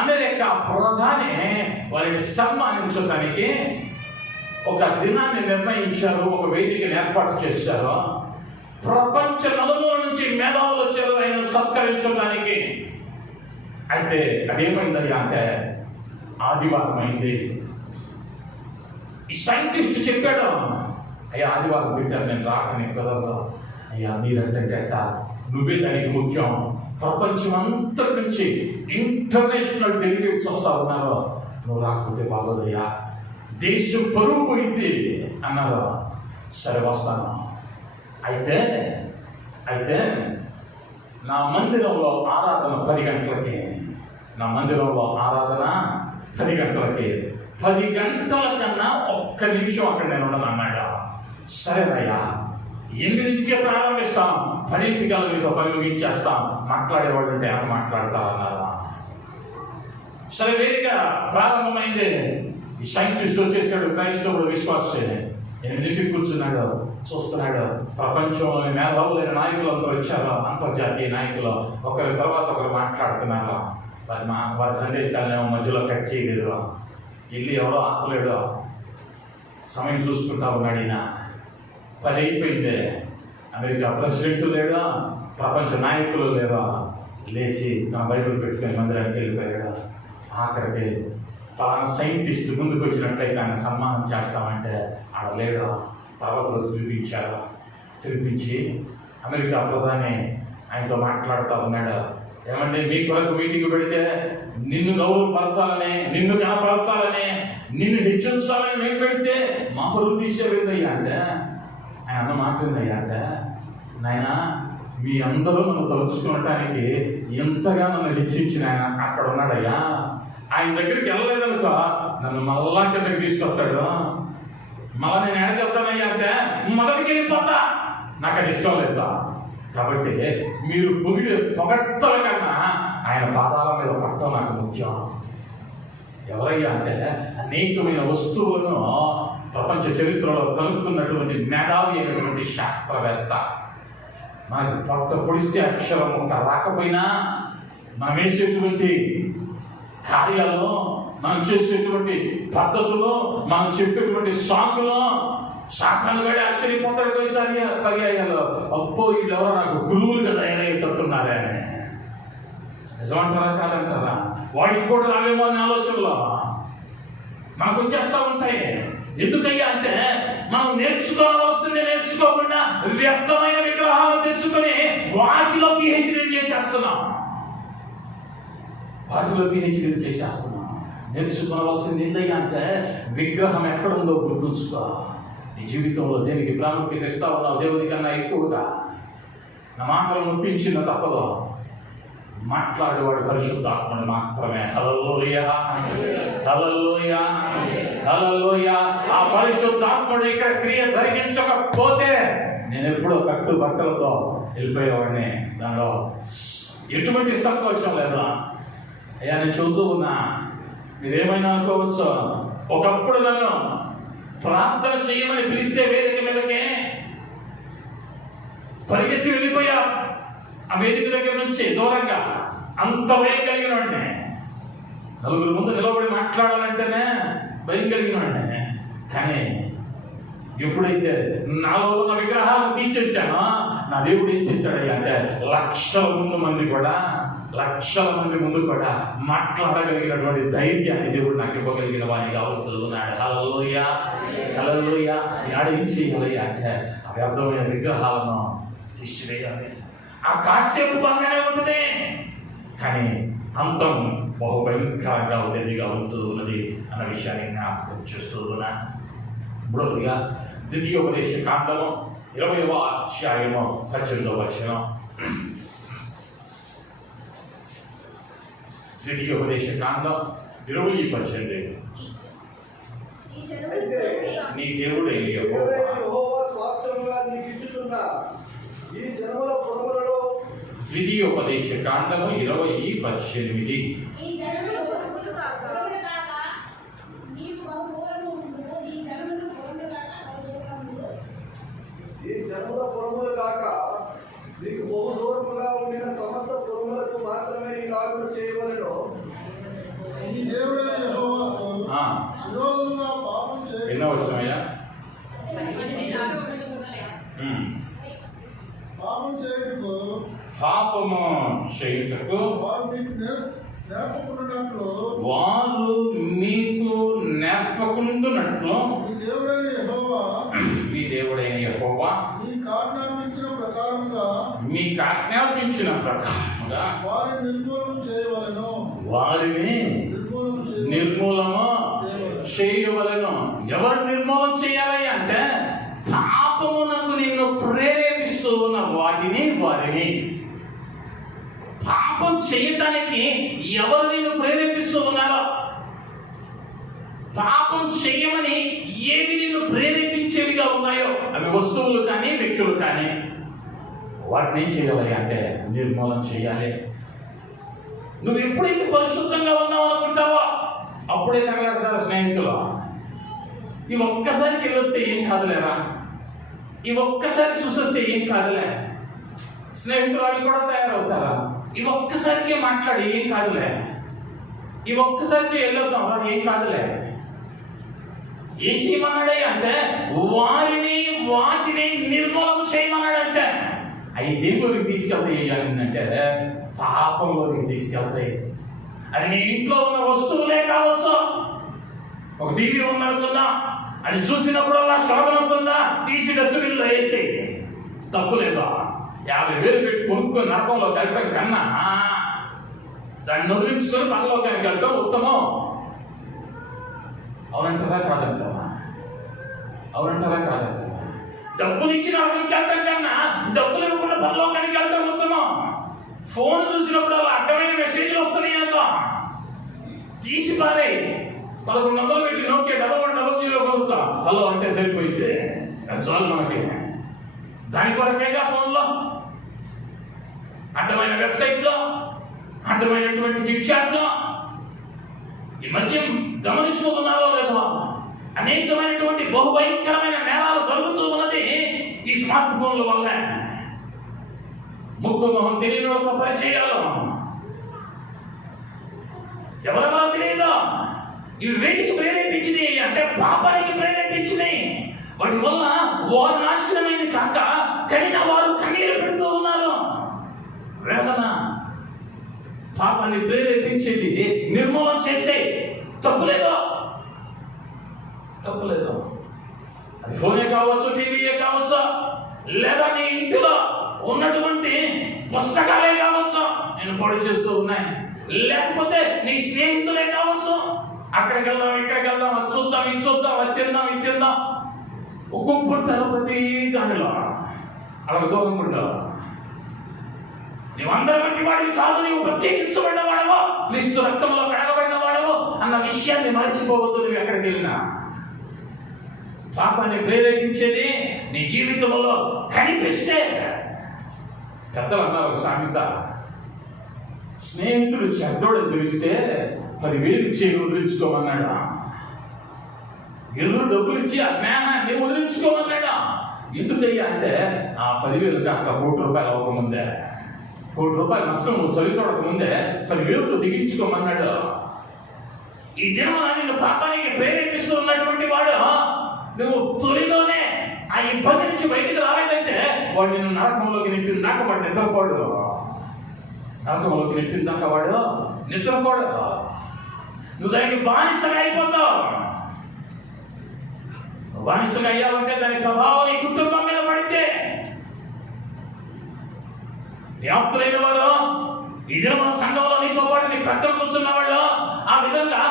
అమెరికా ప్రధాని వారిని సన్మానించడానికి ఒక దినాన్ని నిర్ణయించారు, ఒక వేదికను ఏర్పాటు చేశారు. ప్రపంచ నలుమూల నుంచి మేధావులు వచ్చారు ఆయన సత్కరించడానికి. అయితే అదేమైందయ్యా అంటే ఆదివారం అయింది. ఈ సైంటిస్ట్ చెప్పాడు, అయ్యా ఆదివారం పెట్టారు, నేను రాకని కుదరదు. అయ్యా మీరంటే ఎట్ట, నువ్వే దానికి ముఖ్యం, ప్రపంచం అంతా నుంచి ఇంటర్నేషనల్ డెలిగేట్స్ వస్తా ఉన్నారు, నువ్వు రాకపోతే బాగోదయ్యా, దేశం పరువు పోయింది అన్నారు. సరే వస్తాను. అయితే నా మందిరంలో ఆరాధన 10 గంటలకి, నా మందిరంలో ఆరాధన 10 గంటలకి, 10 గంటల కన్నా ఒక్క నిమిషం అక్కడ నేను ఉండను అన్నాడు. సరేనయ్యా, 8కే ప్రారంభిస్తాం, 10 మీతో పని ముగించేస్తాం, మాట్లాడేవాళ్ళు ఉంటే ఏమైనా మాట్లాడతారన్నారా. సరే వేదిక ప్రారంభమైంది. ఈ సైంటిస్ట్ వచ్చేసాడు, క్రైస్తవుడు విశ్వాసే. 8కి కూర్చున్నాడు, చూస్తున్నాడు. ప్రపంచంలోని మేధావులైన నాయకులు అందరూ వచ్చారు, అంతర్జాతీయ నాయకులు. ఒకరి తర్వాత ఒకరు మాట్లాడుతున్నారు. వారి సందేశాలను మధ్యలో కట్ చేయలేదు. ఇల్లు ఎవడో ఆపలేడు. సమయం చూసుకుంటా ఉన్నాడు ఈయన. 10 అయిపోయింది. అమెరికా ప్రెసిడెంట్ లేడా, ప్రపంచ నాయకులు లేరా. లేచి తన బైబిల్ పెట్టుకుని మందిరానికి వెళ్ళిపోయాడు. ఆఖరికి తన సైంటిస్ట్ ముందుకు వచ్చినట్లయితే ఆయన సన్మానం చేస్తామంటే ఆడ లేడు. తర్వాత రోజు పిలిపించి అమెరికా ప్రధాని ఆయనతో మాట్లాడుతూ ఉన్నాడు. ఏమండి, మీ కొరకు మీటింగ్ పెడితే నిన్ను గౌరవపరచాలని, నిన్ను కనపరచాలని, నిన్ను హెచ్చించాలని మేము పెడితే మా పరువు తీసేవేదయ్యా అంటే, ఆయన అన్న మాట్లాడిందయ్యా అంటే, నాయన మీ అందరూ నన్ను తలుచుకోవటానికి ఎంతగా నన్ను హెచ్చించిన ఆయన అక్కడ ఉన్నాడయ్యా. ఆయన దగ్గరికి వెళ్ళలేదనుకో నన్ను మళ్ళా కిందకి తీసుకొస్తాడు. మళ్ళా నేను ఎక్కడికి వెళ్తానయ్యా అంటే మొదటికి వెళ్ళిపోతా, నాకు అది ఇష్టం లేదా. కాబట్టి మీరు పొగడ్తల కన్నా ఆయన పాదాల మీద పట్టడం నాకు ముఖ్యం. ఎవరయ్యా అంటే అనేకమైన వస్తువులను ప్రపంచ చరిత్రలో కనుక్కున్నటువంటి మేధావి అయినటువంటి శాస్త్రవేత్త. మనకు పొట్ట పొడిస్తే అక్షరం ఒక రాకపోయినా మనం వేసేటువంటి కార్యాలు, మనం చేసేటువంటి పద్ధతులు, మనం చెప్పేటువంటి సాకులు సాతాను గడి ఆశ్చర్యపోతాడు. కొన్నిసారి పర్యాయాలు అబ్బో వీళ్ళెవరో నాకు గురువులు కదా తట్టున్నారే అని. నిజమంటారా కాదంటారా? వాడికి కూడా రావేమో అనే ఆలోచనలో మనకు వచ్చేస్తూ ఉంటాయి. ఎందుకయ్యా అంటే మనం నేర్చుకోవాల్సింది నేర్చుకోకుండా వ్యర్థమైన విగ్రహాలు తెచ్చుకొని వాటిలో పిహెచ్డీ చేసేస్తున్నాం. నేర్చుకోవాల్సింది ఏందయ్యా అంటే విగ్రహం ఎక్కడుందో గుర్తుంచుకో. నీ జీవితంలో దేనికి ప్రాముఖ్యత ఇస్తా ఉన్నావు? దేవుని కన్నా ఎక్కువగా. నా మాటలు నొప్పించిన తప్పదు. మాట్లాడేవాడు పరిశుద్ధాత్మను మాత్రమే. హల్లెలూయా, హల్లెలూయా, హల్లెలూయా. ఆ పరిశుద్ధాత్ముడు ఇక్కడ క్రియ జరిగించకపోతే నేను ఎప్పుడో కట్టు బట్టలతో వెళ్ళిపోయేవాడిని. దానిలో ఎటువంటి సంకోచం లేదా. అయ్యా నేను చెబుతూ ఉన్నా, మీరేమైనా అనుకోవచ్చు. ఒకప్పుడు నన్ను ప్రార్థన చేయమని పిలిస్తే వేదిక మీదకే పరిగెత్తి వెళ్ళిపోయా. ఆ వేదిక దగ్గర నుంచి దూరంగా అంత భయం కలిగిన వాడిని. నలుగురు ముందు నిలబడి మాట్లాడాలంటేనే భయం కలిగిన వాడిని. కానీ ఎప్పుడైతే నాలో ఉన్న విగ్రహాలను తీసేసానో నా దేవుడు ఏం చేశాడు అంటే లక్షల మంది ముందు కూడా మాట్లాడగలిగినటువంటి ధైర్యాన్ని దేవుడు నాకు ఇవ్వగలిగిన వాడిగా అవుతున్నాడు. హల్లెలూయా, హల్లెలూయా. ఈనాడు ఏం చేయాలి అంటే ఆ వ్యర్థమైన విగ్రహాలను తీసివేయాలి. ఆ కాసేపు బాగానే ఉంటుంది, కానీ అంతం బహుభయంకరంగా ఉండేదిగా ఉన్నది అన్న విషయాన్ని జ్ఞాపకం చేస్తూ ఉన్నాను. మూడవదిగా ద్వితీయోపదేశ కాండము 20వ అధ్యాయము 18వ వచనం. ద్వితీయోపదేశ కాండం 20:18. నీ దేవుడైన యెహోవా స్వాస్థ్యముగా నీకు ఇచ్చుచున్న ఈ జనముల పొరములలో. ద్వితీయోపదేశ కాండము 20:18. జనముల పొరములు కాక నీకు బహు దూరముగా ఉండిన సమస్త పొరములకు మాత్రమే ఇలాగున చేయవలెను. నీ దేవుడైన యెహోవాకు విరోధముగా పాపం చేయకు. ఎన్నో వచనమయ్యా? పాపము చేయుటకు వారు మీకు నేర్పకుండునట్లు మీ దేవుడైన యెహోవా మీకు ఆజ్ఞాపించిన ప్రకారముగా వారిని నిర్మూలము చేయవలెను. ఎవరు నిర్మూలన చేయాలి అంటే పాపమునకు నిన్ను ప్రేరేపిస్తూ ఉన్న వారిని పాపం చేయటానికి ఎవరు నిన్ను ప్రేరేపిస్తూ ఉన్నారో, పాపం చేయమని ఏవి నిన్ను ప్రేరేపించేవిగా ఉన్నాయో, అవి వస్తువులు కానీ వ్యక్తులు కానీ, వాటిని ఏం చేయాలి అంటే నిర్మూలన చేయాలి. నువ్వు ఎప్పుడైతే పరిశుద్ధంగా ఉన్నావు అనుకుంటావో అప్పుడే తగలడతారు స్నేహితులు. ఈ ఒక్కసారికి వెళ్ళొస్తే ఏం కాదులేరా, ఈ ఒక్కసారి చూసొస్తే ఏం కాదులే, స్నేహితులు వాళ్ళు కూడా తయారవుతారా, ఈ ఒక్కసారికి మాట్లాడి ఏం కాదులే, ఈ ఒక్కసారికి వెళ్ళొద్దాం ఏం కాదులే. ఏం చేయమన్నాడే అంటే వాటిని నిర్మూలన చేయమన్నాడంటే అవి దేనిలోకి తీసుకెళ్తాయి అంటే పాపంలోకి తీసుకెళ్తాయి. అది నీ ఇంట్లో ఉన్న వస్తువులే కావచ్చు. ఒక టీవీ ఉందనుకుందా, అది చూసినప్పుడల్లా శోభన అవుతుందా, తీసి డస్ట్బిన్లో వేసి తప్పులేదా. 50,000 పెట్టి కొనుక్కొని నరకంలో కలపడం కన్నా దాన్ని వదిలించుకొని పరలోకానికి వెళ్ళడం ఉత్తమం. అవునంటారా కాదంటారా? అవునంటారా కాదంటారా? డబ్బులు ఇచ్చి నరకానికి వెళ్ళడం కన్నా డబ్బులు ఇవ్వకుండా పరలోకానికి వెళ్ళడం ఉత్తమం. ఫోన్ చూసినప్పుడు అలా అడ్డమైన మెసేజ్లు వస్తున్నాయి అనుకో, తీసి పారే. 1100 పెట్టి నోకే 1100 కొనుక్కో, హలో అంటే సరిపోయింది, అది చాలు మనకి. దాని కొరకేగా ఫోన్లో అడ్డమైన వెబ్సైట్లో, అడ్డమైనటువంటి చిట్చాట్లో ఈ మధ్య గమనిస్తూ ఉన్నారో లేదో, అనేకమైనటువంటి బహుభయంకరమైన నేరాలు జరుగుతూ ఉన్నది ఈ స్మార్ట్ ఫోన్ల వల్ల. ముక్కు మొహం తెలియని వాళ్ళతో పరిచయాలు, ఎవరెవరో తెలియదు. ఇవి వేటికి ప్రేరేపించినాయి అంటే పాపానికి ప్రేరేపించినాయి. వాటి వల్ల వారు నాశనమైంది కాక కనిన వారు కన్నీరు పెడుతూ ఉన్నారు. వేదన పాపాన్ని ప్రేరేపించేది నిర్మూలన చేసే తప్పులేదు. అది ఫోనే కావచ్చు, టీవీయే కావచ్చు, లేదా నీ ఇంటిలో ఉన్నటువంటి పుస్తకాలే కావచ్చు నేను పొడి చేస్తూ ఉన్నాయి, లేకపోతే నీ స్నేహితులే కావచ్చు. అక్కడికి వెళ్దాం, ఇక్కడికి వెళ్దాం, అది చూద్దాం, ఇది చూద్దాం, అది తిందాం, ఇది తిందాం. గుంపుంటారు ప్రతి దానిలో. అలా దూరం ఉంటావు. నీవందరి వంటి వాడివి కాదు, నీవు ప్రత్యేకించబడిన వాడవో, క్రీస్తు రక్తంలో కడగబడిన వాడవో అన్న విషయాన్ని మర్చిపోవద్దు. నువ్వు ఎక్కడికి వెళ్ళినా పాపాన్ని ప్రేరేపించేది నీ జీవితంలో కనిపిస్తే, పెద్దలు అన్నారు ఒక సామెత, స్నేహితుడు చెడ్డోడని తెలిస్తే 10,000 ఇచ్చి వదిలించుకోమన్నాడు. ఎదురు డబ్బులు ఇచ్చి ఆ స్నేహాన్ని వదిలించుకోమన్నాడు. ఎందుకయ్యా అంటే ఆ 10,000 కాస్త ₹1,00,000 అవ్వకముందే, ₹1,00,000 నష్టం చలిసోడక ముందే 10,000తో దిగించుకోమన్నాడు. ఈ దినం నిన్ను పాపానికి ప్రేరేపిస్తూ ఉన్నటువంటి వాడు నువ్వు తొలిలోనే ఆ ఇబ్బంది నుంచి బయటికి రాలేదంటే వాడు నిన్ను నరకంలోకి నెట్టిన దాకా వాడు నిద్రపోడు. నరకంలోకి నెట్టిన దాకా వాడు నిద్రపోడు. నువ్వు దానికి బానిసగా అయిపోతావు. నువ్వు బానిసగా అయ్యావంటే దాని ప్రభావం నీ కుటుంబం మీద పడితే, నీ ఆప్తులైన వాడు, ఈ దిన సంఘంలో నీతో పాటు నీ పక్కన కూర్చున్న వాళ్ళు ఆ విధంగా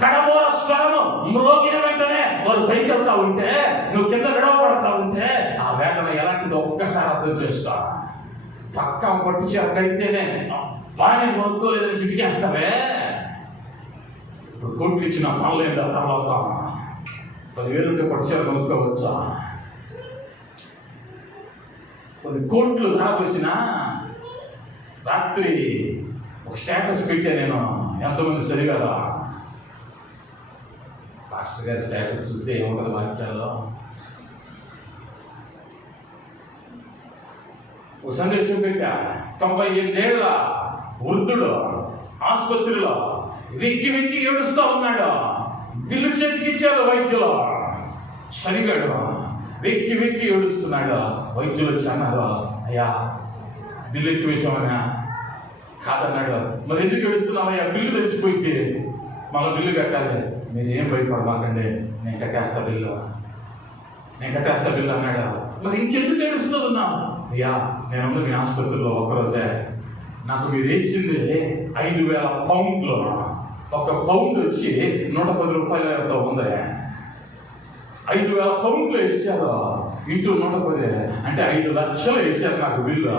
కడబోర స్వరము మ్రోగిన వెంటనే వారు పైకి వెళ్తా ఉంటే, నువ్వు కింద విడవబడతా ఉంటే ఆ వేదన ఎలాంటిదో ఒక్కసారి అర్థం చేసుకో. పక్క పట్టించి అక్కడైతేనే బాగానే కొనుక్కోలేదని చిటికేస్తావే. ఇప్పుడు కోట్లు ఇచ్చిన పనులేదా తర్వాత 10,000 ఉంటే పట్టుచీర కొనుక్కోవచ్చా? 10 కోట్లు రాబోసిన రాత్రి ఒక స్టేటస్ పెట్టే, నేను ఎంతమంది చదివారా? పాస్టర్ గారి స్టేటస్ చూస్తే ఏముంటుంది వాక్యాల్లో? ఒక సందేశం పెట్టా, 98 ఏళ్ల వృద్ధుడు ఆసుపత్రిలో వెక్కి ఏడుస్తూ ఉన్నాడు. బిల్లు చేతికి ఇచ్చాడు వైద్యులు, సరిగాడు వెక్కి ఏడుస్తున్నాడు. వైద్యులు వచ్చి అన్నారు, అయ్యా బిల్లు ఎక్కువ వేసామన్నా. కాదన్నాడు. మరి ఎందుకు ఏడుస్తున్నావయ్యా? బిల్లు తెచ్చిపోయింది, మళ్ళీ బిల్లు కట్టాలి. మీరు ఏం భయపడమాకండి, నేను కట్టేస్తా బిల్లు అన్నాడు. మరి ఇంకెందుకు ఏడుస్తున్నావు? అయ్యా నేను మీ ఆసుపత్రిలో ఒకరోజే నాకు మీరు వేసింది 5,000 పౌండ్లు, ఒక పౌండ్ వచ్చి 110 రూపాయలతో ఉంది. 5,000 పౌండ్లు వేసారు ఇంటూ 110 అంటే 5 లక్షలు వేసారు నాకు బిల్లు.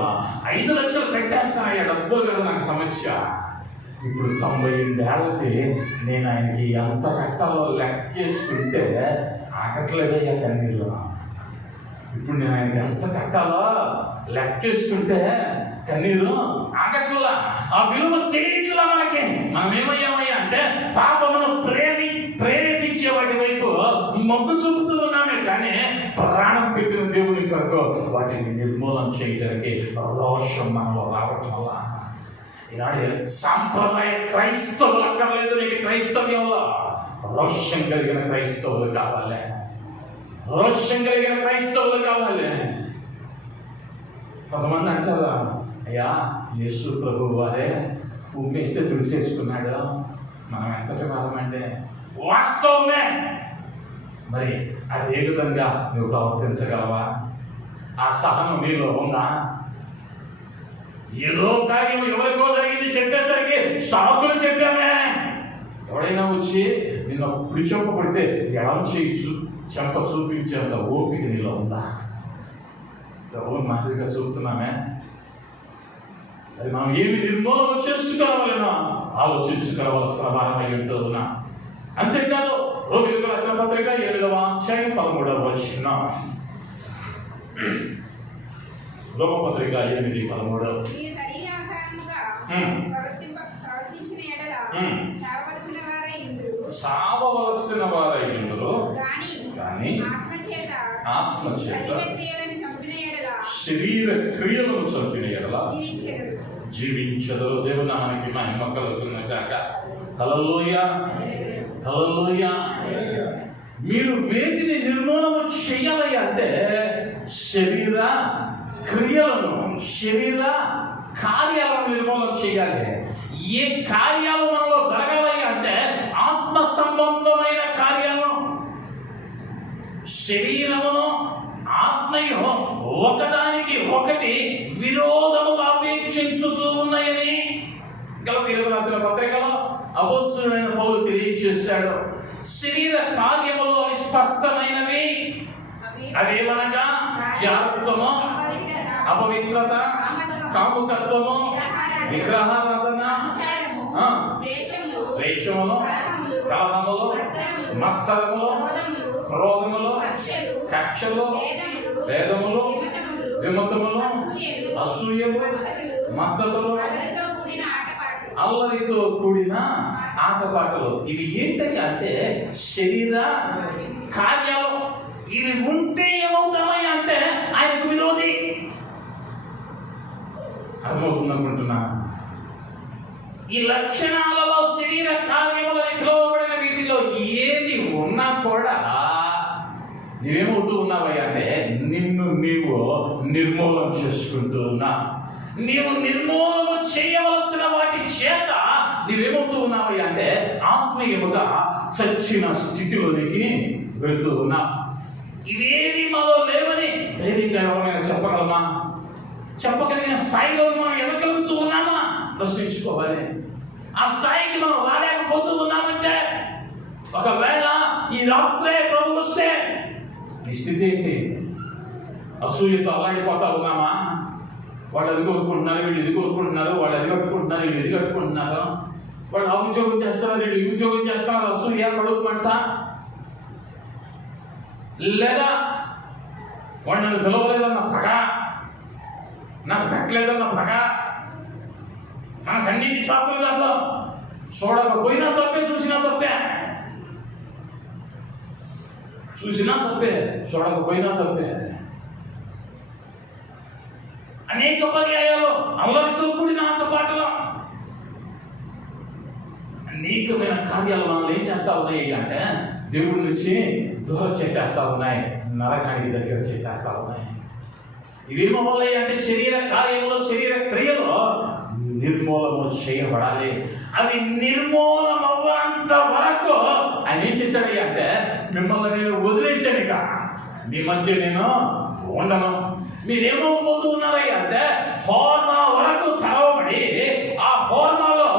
5 లక్షలు కట్టేస్తానయ్యా, డబ్బులు కదా నాకు సమస్య. ఇప్పుడు 98 ఏళ్ళకి నేను ఆయనకి ఎంత కట్టాలో లెక్కేసుకుంటే ఆగట్లేదయ్యా కన్నీళ్ళు. ఇప్పుడు నేను ఆయనకి ఎంత కట్టాలో లెక్కేసుకుంటే కన్నీరు ఆగట్లా. ఆ విలువ తెలియట్లా మనకి. మనం ఏమయ్యామయ్యా అంటే పాపమును ప్రేరేపించే వాటి వైపు మొగ్గు చూపుతూ ఉన్నామే, కానీ ప్రాణం పెట్టిన దేవుని కొరకు వాటిని నిర్మూలన చేయడానికి రోషం మనలో రావటం వల్ల ఈనాడు సాంప్రదాయ క్రైస్తవులు అక్కర్లేదు. నీకు క్రైస్తవ్యంలో రోషం కలిగిన క్రైస్తవులు కావాలి, రోషం కలిగిన క్రైస్తవులు కావాలి. కొంతమంది అంటారు, అయ్యా యేసు ప్రభు వారే ఉమ్మేస్తే తుడిచేసుకున్నాడు, మనం ఎంతటి కాలమంటే వాస్తవమే. మరి అదే విధంగా నువ్వు ప్రవర్తించగలవా? ఆ సహనం నీలో ఉందా? ఏదో కార్యం ఎవరికో జరిగింది చెప్పేసరికి సాకులు చెప్పామే. ఎవడైనా వచ్చి నిన్న పిలిచొప్ప పడితే ఎడం చేయి చెంప చూపించేంత ఓపిక నీలో ఉందా? ఎవరు మాదిరిగా చూపుతున్నామే. అది మనం ఏమి నిర్మూలన చేసుకోవాలన్నా ఆలోచించుకోవలసిన వారమై ఉంటున్నా. అంతేకాదు రోమిలకు రాసిన పత్రిక 8వ అధ్యాయం 13వ వచనం. రోమపత్రిక 8:13. సావవలసిన వారై ఉందురు కానీ ఆత్మచేత శరీర క్రియలను చంపిన ఎడల జీవించదు. దేవుని నామానికి మహిమ కలుగుతుంది కాక. హల్లెలూయా, హల్లెలూయా. మీరు వేటిని నిర్మూలన చేయాలి అంటే శరీర క్రియలను, శరీర కార్యాలను నిర్మూలన చేయాలి. ఏ కార్యాలు మనలో జరగాలి అంటే ఆత్మ సంబంధమైన కార్యాలు. శరీరమును ఆత్మయు ఒకదానికి ఒకటి విరోధముగా అపేక్షించుతూ ఉన్నాయని గలతీయులకు రాసిన పత్రికలో అపోస్తలుడైన పౌలు తెలియజేశాడు. శరీర కార్యములు అవి స్పష్టమైనవి. అవేమనగా జారత్వము, అపవిత్రత, కాముకత్వము, విగ్రహారాధన, ద్వేషములు, కలహములు, మత్సరములు, క్రోధములు, కక్షలు, భేదములు, విమతములు, అసూయలు, మద్దతులు, అల్లరితో కూడిన ఆటపాటలు. ఇవి ఏంటంటే అంటే శరీర కార్యాలు. ఇవి ఉంటే ఏమవుతామని అంటే ఆయనకు విరోధి. అర్థమవుతుంది అనుకుంటున్నా. ఈ లక్షణాలలో శరీర కార్యములని పిలువబడిన వీటిలో ఏది ఉన్నా కూడా నీవేమవుతూ ఉన్నావయ్యా అంటే నిన్ను నీవు నిర్మూలన చేసుకుంటూ ఉన్నా. నీవు నిర్మూలన చేయవలసిన వాటి చేత నీవేమవుతూ ఉన్నావయ్యా అంటే ఆత్మీయముగా చచ్చిన స్థితిలోనికి వెళుతూ ఉన్నా. ఇవేవి మాలో లేవని ధైర్యంగా ఎవరైనా చెప్పగలమా? చెప్పగలిగిన స్థాయిలో మనం ఎదగలుగుతూ ఉన్నామా ప్రశ్నించుకోవాలి. ఆ స్థాయికి మనం రాలేకపోతూ ఉన్నామంటే ఒకవేళ ఈ రాత్రే ప్రభు వస్తే నీ స్థితి ఏంటి? అసూయతో అల్లాడిపోతా ఉన్నామా? వాళ్ళు అది కోరుకుంటున్నారు, వీళ్ళు ఇది కోరుకుంటున్నారు, వాళ్ళు అది కట్టుకుంటున్నారు, వీళ్ళు ఇది కట్టుకుంటున్నారు, వాళ్ళు ఆ ఉద్యోగం చేస్తున్నారు, వీళ్ళు ఈ ఉద్యోగం చేస్తున్నారు, అసూయ కడుపుమంట. లేదా వాడు నన్ను పిలవలేదన్న పగ, నాకు కట్టలేదన్న పగ, నాకు అన్నింటి సాకులు కాదు. చూడకపోయినా తప్పే, చూసినా తప్పే, చూసినా తప్పే, చూడకపోయినా తప్పే. అనేక పర్యాయాలు అల్లరితో కూడిన ఆటపాటలు, అనేకమైన కార్యాలు మనం ఏం చేస్తా ఉన్నాయి అంటే దేవుడి నుంచి దూరం చేసేస్తా ఉన్నాయి, నరకానికి దగ్గర చేసేస్తా ఉన్నాయి. ఇవేమవ్వాలి అంటే శరీర కార్యములు, శరీర క్రియలు నిర్మూలన చేయబడాలి. అవి నిర్మూలమవ్వంత వరకు ఆయన ఏం చేశాడు అంటే మిమ్మల్ని నేను వదిలేశాను, ఇక మీ మధ్య నేను ఉండను. మీరేమవబోతూ ఉన్నారయ్యా అంటే హోర్మా వరకు తెరవబడి ఆ హోర్మాలో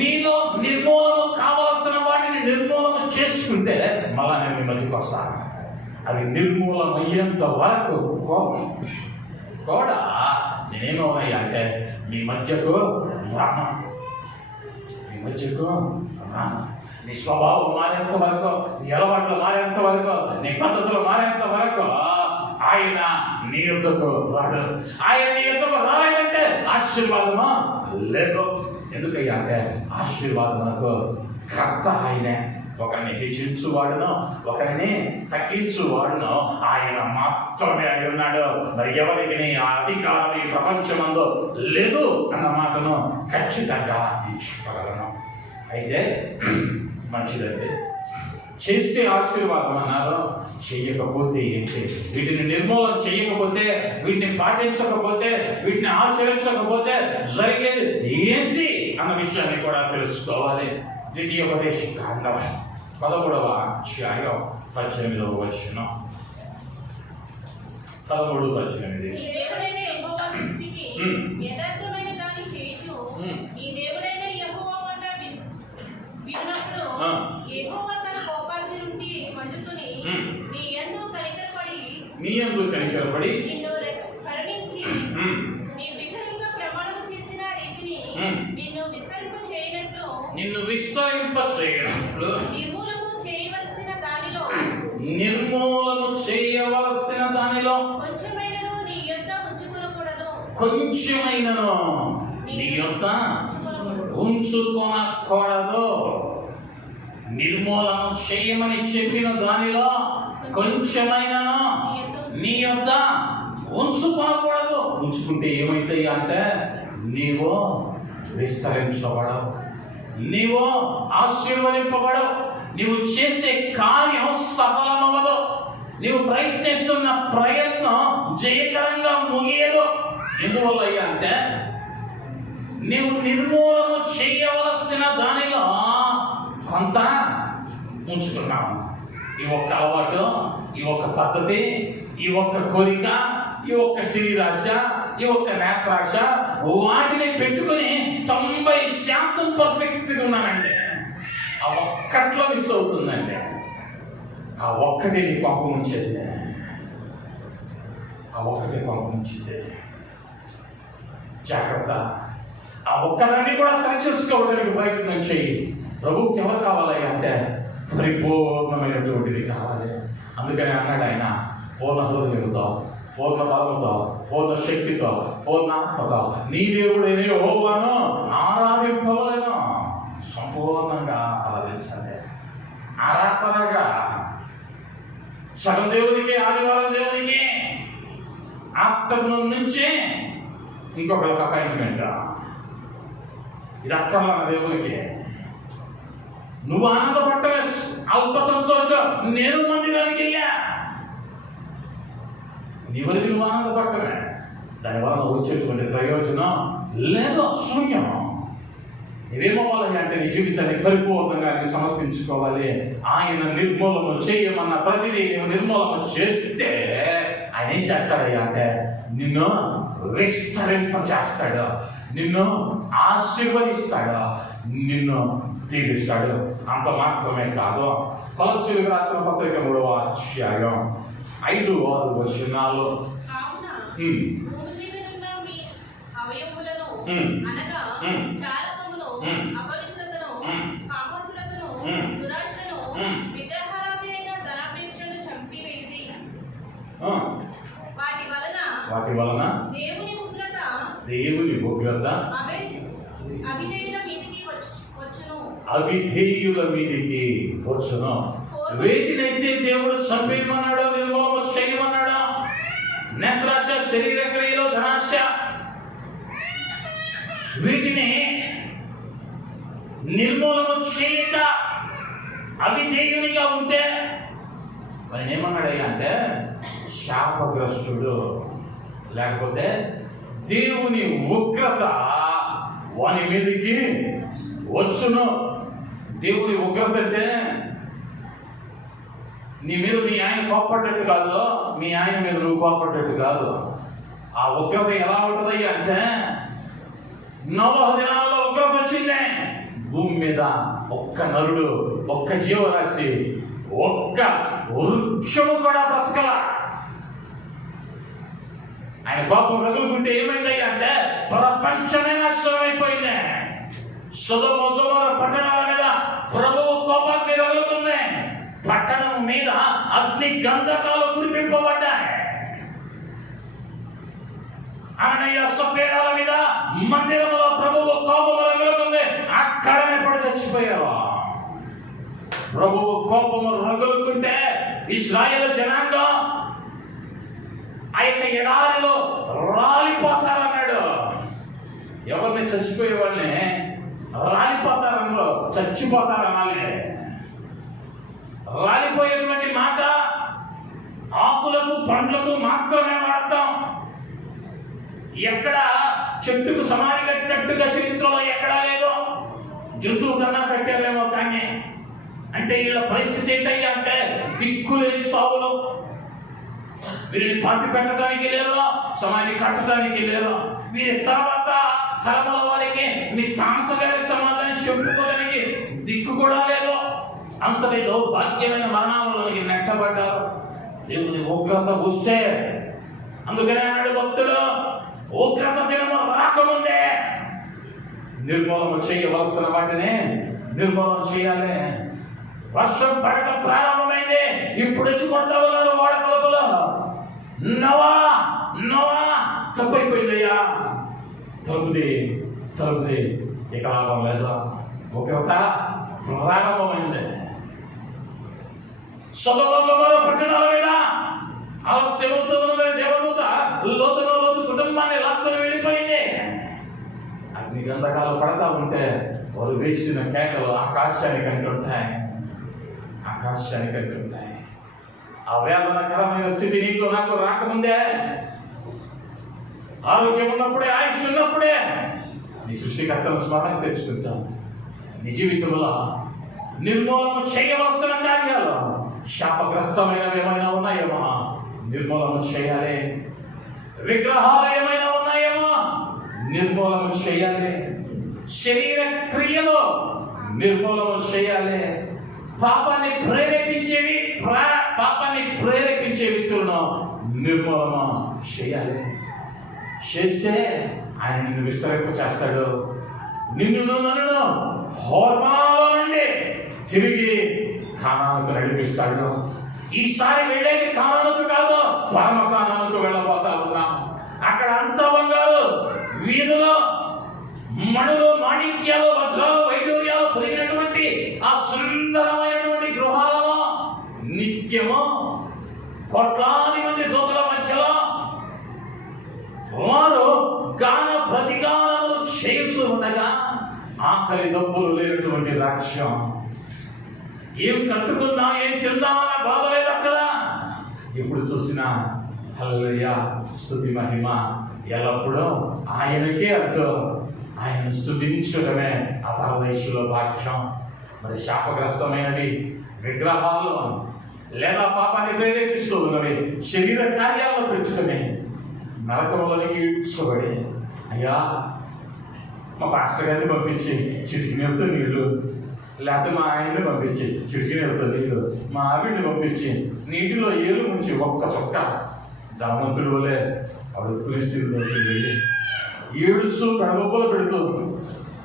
మీలో నిర్మూలన కావలసిన వాటిని నిర్మూలన చేసుకుంటే మళ్ళా నేను మీ మధ్యకి వస్తాను. అవి నిర్మూలమయ్యేంత వరకు కూడా నేనేమవునయ్యా అంటే మీ మధ్యకు రాను. నీ స్వభావం మారేంత వరకు, నీ అలవాట్లు మారేంత వరకు, నీ పద్ధతులు మారేంత వరకు ఆయన నీ యుద్ధకు రాడు. ఆయన నీ యుద్ధకు రాలేదంటే ఆశీర్వాదమా లేదు. ఎందుకయ్యా అంటే ఆశీర్వాదమునకు కర్త ఆయనే. ఒకరిని హెచ్చించువాడును, ఒకరిని తగ్గించువాడును ఆయన మాత్రమే అయి ఉన్నాడు. మరి ఎవరికి నీ అధికారం ఈ ప్రపంచమందు లేదు అన్న మాటను ఖచ్చితంగా నేను చెప్పగలను. అయితే మంచిదండి, చేస్తే ఆశీర్వాదం అన్నారు, చెయ్యకపోతే ఏంటి? వీటిని నిర్మూలన చేయకపోతే, వీటిని పాటించకపోతే, వీటిని ఆచరించకపోతే జరిగేది ఏంటి అన్న విషయాన్ని కూడా తెలుసుకోవాలి. ద్వితీయోపదేశకాండం 13వ అధ్యాయం 18వ వచనం. 13:18. యథార్థమైన దాన్ని చేయుచు నీ దేవుడైన యెహోవా మాట విన్నప్పుడు యెహోవా తన కోపాగ్ని నుండి మండుకొని నీ యందు కనికరపడి నిన్ను కరుణించి నీ విధంగా ప్రమాణం చేసిన రీతిని నిన్ను విస్తరింప చేయనట్లు నిర్మూలము చేయవలసిన దానిలో కొంచెమైనను నీ యొద్ద ఉంచుకొనకూడదు. నిర్మూలన చేయమని చెప్పిన దానిలో కొంచెమైనను నీ యొద్ద ఉంచుకోకూడదు. ఉంచుకుంటే ఏమైతాయి అంటే నీవు విస్తరించబడవు, నీవు ఆశీర్వదింపబడవు, నీవు చేసే కార్యం సఫలమవ్వదు, నీవు ప్రయత్నిస్తున్న ప్రయత్నం జయకరంగా ముగియదు. ఎందువల్ల అంటే నీవు నిర్మూలన చేయవలసిన దానిలో కొంత ఉంచుకున్నావు. ఈ ఒక్క అలవాటు, ఈ ఒక్క పద్ధతి, ఈ ఒక్క కోరిక, ఈ ఒక్క శరీరాశ, ఈ ఒక్క నేత్రాశ, వాటిని పెట్టుకుని 90% పర్ఫెక్ట్గా ఉన్నానండి. ఆ ఒక్కట్లో మిస్ అవుతుందండి. ఆ ఒక్కటే నీ పాపం ఉంచేది, ఆ ఒక్కటే పాపం ఉంచింది. జాగ్రత్త. ఆ ఒక్కదాన్ని కూడా సరిచేసుకోవడానికి ప్రయత్నం చేయి. ప్రభువుకి ఎవరు కావాలి అంటే పరిపూర్ణమైనటువంటిది కావాలి. అందుకని అన్నాడు ఆయన, పూర్ణ హృదయంతో, పూర్ణ బలంతో, పూర్ణ శక్తితో, పూర్ణ ఆత్మతో నీ దేవుడైన యెహోవాను ఆరాధింపవలెను. సంపూర్ణంగా ఆరాధించాలి. ఆరాధనగా సగం దేవుడికి, ఆదివారం దేవుడికి, ఆఫ్టర్నూన్ నుంచి ఇంకొకరికి అపాయింట్మెంట్. ఇది అక్కర్ల దేవుడికి. నువ్వు ఆనందపడటమే అల్ప సంతోషం. నేను మందిరానికి వెళ్ళా, నీ వరకు నువ్వు ఆనందపడటమే. దానివల్ల వచ్చేటువంటి ప్రయోజనం లేదు, శూన్యం. ఇదేమవ్వాలి అంటే నీ జీవితాన్ని పరిపూర్ణంగా సమర్పించుకోవాలి. ఆయన నిర్మూలన చేయమన్న ప్రతిదీ నువ్వు నిర్మూలన చేస్తే ఆయన ఏం చేస్తాడయ్యా అంటే నిన్ను విస్తరింప చేస్తాడు, నిన్ను ఆశీర్వదిస్తాడు, నిన్ను దీవిస్తాడు. అంత మాత్రమే కాదు, కొలస్సీయులకు రాసిన పత్రిక 3వ అధ్యాయం 5-6 వచనాలు. వాటి వలన దేవుని ఉగ్రత అవిధేయుల మీదికి వచ్చును. వేటినైతే దేవుడు చంపేయమన్నాడో, నిర్మూలన చేయమన్నాడో, నేత్రాశ, శరీర క్రియలు, ధనాశ, వీటిని నిర్మూలన చేయక అవిధేయునిగా ఉంటే ఆయన ఏమన్నాడయ్యా అంటే శాపగ్రస్తుడు, లేకపోతే దేవుని ఉగ్రత వాని మీదకి వచ్చును. దేవుని ఉగ్రత అంటే నీ మీద మీ ఆయన కోపపడ్డట్టు కాదు, మీ ఆయన మీద నువ్వు కోపపడ్డట్టు కాదు. ఆ ఉగ్రత ఎలా ఉంటుందయ్యా అంటే, నోవహు దినాల్లో ఉగ్రత వచ్చిందే. భూమి మీద ఒక్క నరుడు, ఒక్క జీవరాశి, ఒక్క వృక్షము కూడా బ్రతకల. ఆయన కోపం రగులుకుంటే ఏమైందయ్యా అంటే ప్రపంచమే నష్టమైపోయింది. సొదొమ గొమొర్రా పట్టణాల మీద ప్రభువు కోపాగ్ని రగులుతుంది. పట్టణం మీద అగ్ని గంధకాలు కురిపింపబడ్డాయి. అననీయ సప్పేరాల మీద మందిరంలో ప్రభువు కోపం రగులుతుంది. అక్కడనే పడి చచ్చిపోయారు. ప్రభువు కోపము రగులుకుంటే ఇశ్రాయేలు జనాంగం ఆ యొక్క ఎడారిలో రాలిపోతారన్నాడు. ఎవరిని చచ్చిపోయే వాళ్ళని రాలిపోతారన్నారు, చచ్చిపోతారనాలి. రాలిపోయేటువంటి మాట ఆకులకు పండ్లకు మాత్రమే వాడతాం. ఎక్కడ చెట్టుకు సమాని కట్టినట్టుగా చరిత్రలో ఎక్కడా లేదు. జంతువు కన్నా కట్టారేమో కానీ. అంటే వీళ్ళ పరిస్థితి ఏంటయ్యా అంటే దిక్కులేని సాగులు. వీరిని పాతి పెట్టడానికి లేరు, సమాధి కట్టడానికి లేరు. వీరి తర్వాత తరముల వారికి మీ తాంతగారి సమాధానం చెప్పుకోవడానికి దిక్కు కూడా లేదు. అంతటి దౌర్భాగ్యమైన మరణాలలోకి నెట్టబడ్డారు. దేవుని ఉగ్రత వస్తే, అందుకనే అన్నాడు భక్తుడు, ఉగ్రత దినము రాకముందే నిర్మూలన చేయవలసిన వాటిని నిర్మూలన చేయాలి. వర్షం పడటం ప్రారంభమైంది. ఇప్పుడు వచ్చి కొడతా ఉన్నారు వాడ తలుపులో. నోవా నోవా తప్పైపోయిందయ్యా, తలుపుది ఇక లాభం లేదు. ఉగ్రత ప్రారంభమైంది. సొదొమ గొమొర్రా పట్టణాల మీద ఆలస్యమవుతూ ఉన్నది. దేవదూత లోతు కుటుంబాన్ని లాక్కొని వెళ్ళిపోయింది. అగ్ని గంధకాలు పడతా ఉంటే వారు వేసిన కేకలు ఆకాశానికి అంటుంటాయి. ఆ వేదనకరమైన స్థితి నీకు నాకు రాకముందే, ఆరోగ్యం ఉన్నప్పుడే, ఆయుష్ ఉన్నప్పుడే నీ సృష్టికర్తను స్మరణకు తెచ్చుకుంటాం. నీ జీవితంలో నిర్మూలన చేయవలసిన కార్యాలు శాపగ్రస్తమైనవి ఏమైనా ఉన్నాయేమో నిర్మూలన చేయాలి. విగ్రహాలు ఏమైనా ఉన్నాయేమో నిర్మూలన చేయాలి. శరీర క్రియలు నిర్మూలన చేయాలి. పాపాన్ని ప్రేరేపించే వ్యక్తులను నిర్మూలన చేయాలి. చేస్తే ఆయన నిన్ను విస్తరింప చేస్తాడు. నిన్ను నన్ను హోర్మాలో నుండి తిరిగి కానానుకు నడిపిస్తాడు. ఈసారి వెళ్ళేది కానానుకు కాదు, పరమ కానానుకు వెళ్ళబోతా ఉన్నాం. అక్కడ అంత బంగారు, వీధులో మణులు, మాణిక్యాలు, వజ్రాలు, వైడూర్యాలు పొదిగినటువంటి ఆ సుందరమైనటువంటి గృహాలలో నిత్యము కోట్లాది మంది దూతల మధ్యలో వారు గాన ప్రతిగానములు చేయుచూ ఉండగా ఆకలి దప్పులు లేనటువంటి రాజ్యం. ఏం కట్టుకుందాం, ఏం తిందామన్న బాధ లేదు అక్కడ. ఎప్పుడు చూసినా హల్లెలూయా, స్తుతి మహిమ ఎల్లప్పుడూ ఆయనకే అంటూ ఆయన స్తుతించడమే ఆ పరదేశంలో భాగ్యం. మరి శాపగ్రస్తమైనవి విగ్రహాలు లేదా పాపాన్ని ప్రేరేపిస్తూ ఉన్నవి శరీర కార్యాలను పెట్టుకుని నరకంలోనికి ఈడ్చబడి, అయ్యా మా పాస్టర్ గారిని పంపించి చిటికి నీళ్ళతో నీళ్లు, లేకపోతే మా ఆయన్ని పంపించి చిటికి నీళ్ళతో నీళ్లు, మా ఆవిడ్ని పంపించి నీటిలో ఏలు ముంచి ఒక్క చొక్క ధనవంతుడు వలే అడుక్కునే స్థితిలోకి వెళ్ళి ఏడుస్తూ కడగొప్పలు పెడుతూ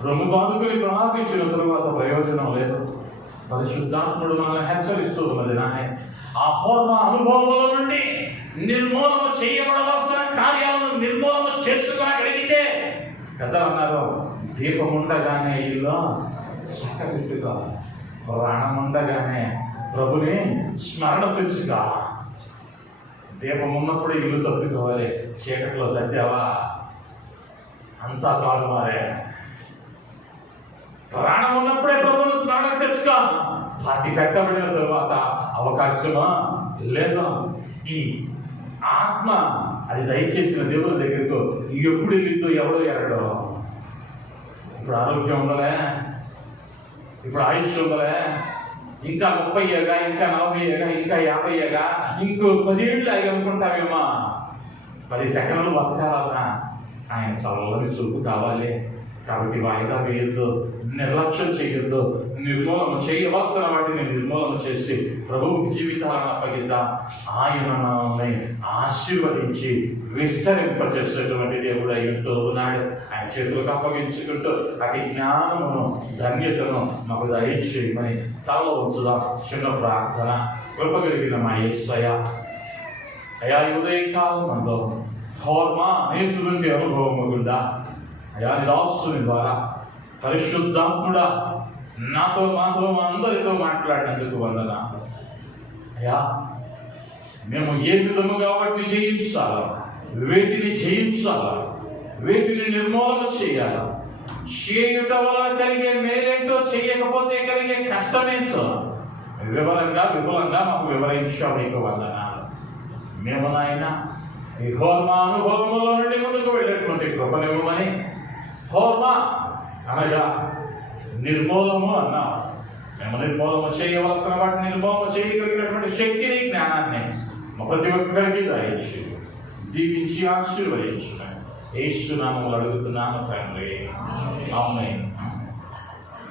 రొమ్ము బాదుకుని ప్రణాపించిన తరువాత ప్రయోజనం లేదు. పరిశుద్ధాత్ముడు మనల్ని హెచ్చరిస్తూ ఉన్నది. ఆ హోమ అనుభవంలో నుండి నిర్మూలన చేయబడవలసిన కార్యాలను నిర్మూలన చేసుకోగలిగితే, పెద్దలు అన్నారు, దీపం ఉండగానే ఇల్లు చక్కబెట్టుకో, ప్రాణం ఉండగానే ప్రభుని స్మరణ తెచ్చుకో. దీపం ఉన్నప్పుడు ఇల్లు సర్దుకోవాలి, చీకట్లో సర్దావా అంతా తారుమారే. ప్రాణం ఉన్నప్పుడే ప్రభుని స్మరణ తెచ్చుకో. పాతి కట్టబడిన తరువాత అవకాశమా లేదు. ఈ ఆత్మ అది దయచేసిన దేవుని దగ్గరకు ఎప్పుడు వెళ్ళిద్దో ఎవడో ఎరగడో. ఇప్పుడు ఆరోగ్యం ఉందలే, ఇప్పుడు ఆయుష్ ఉందలే, ఇంకా 30 ఏగా, ఇంకా 40 ఏగా, ఇంకా 50 ఏగా, ఇంకో 10 ఏళ్ళు అయ్యి అనుకుంటావేమో. 10 సెకండ్లు బతకాలన్నా ఆయన చల్లని చూపు కావాలి. కాబట్టి వాయిదా వేయొద్దు, నిర్లక్ష్యం చేయొద్దు. నిర్మూలన చేయవలసిన వాటిని నిర్మూలన చేసి ప్రభువుకి జీవితాలను అప్పగిద్దాం. ఆయన మనల్ని ఆశీర్వదించి విస్తరింపచేసేటువంటి దేవుడు అయి ఉంటూ ఉన్నాడు. ఆయన చేతులకు అప్పగించుకుంటూ అటు జ్ఞానమును, ధన్యతను మాకు దయచేయమని తలలో ఉంచుదాం. చిన్న ప్రార్థన. కృపగలిగిన మా యేసయ్య, అయా ఉదయకాలం మనలో హోర్మా నేర్చుకుంటే అనుభవం గుండా అయా నిరాశుని ద్వారా పరిశుద్ధాత్ముడా నాతో మాతో అందరితో మాట్లాడినందుకు వందనాలు. అయా మేము ఏ విధముగా వాటిని జయించాలా, వేటిని జయించాలా, వేటిని నిర్మూలన చేయాలా, చేయుట వలన కలిగే మేలేంటో, చేయకపోతే కలిగే కష్టమేంటో వివరంగా విపులంగా మాకు వివరించావు. నీకు వందనాలు. మేము నాయన ఈ హోర్మా అనుభవంలో నుండి ముందుకు వెళ్ళేటువంటి కృపనివ్వమని, హోర్మా అనగా నిర్మూలము అన్నాం. మేము నిర్మూలన చేయవలసిన వాటిని నిర్మూలన చేయగలిగినటువంటి శక్తిని, జ్ఞానాన్ని ప్రతి ఒక్కరికి దయచేసి దీవించి ఆశీర్వదించున్నాను. యేసు నామములో అడుగుతున్నాను తండ్రి. ఆమేన్.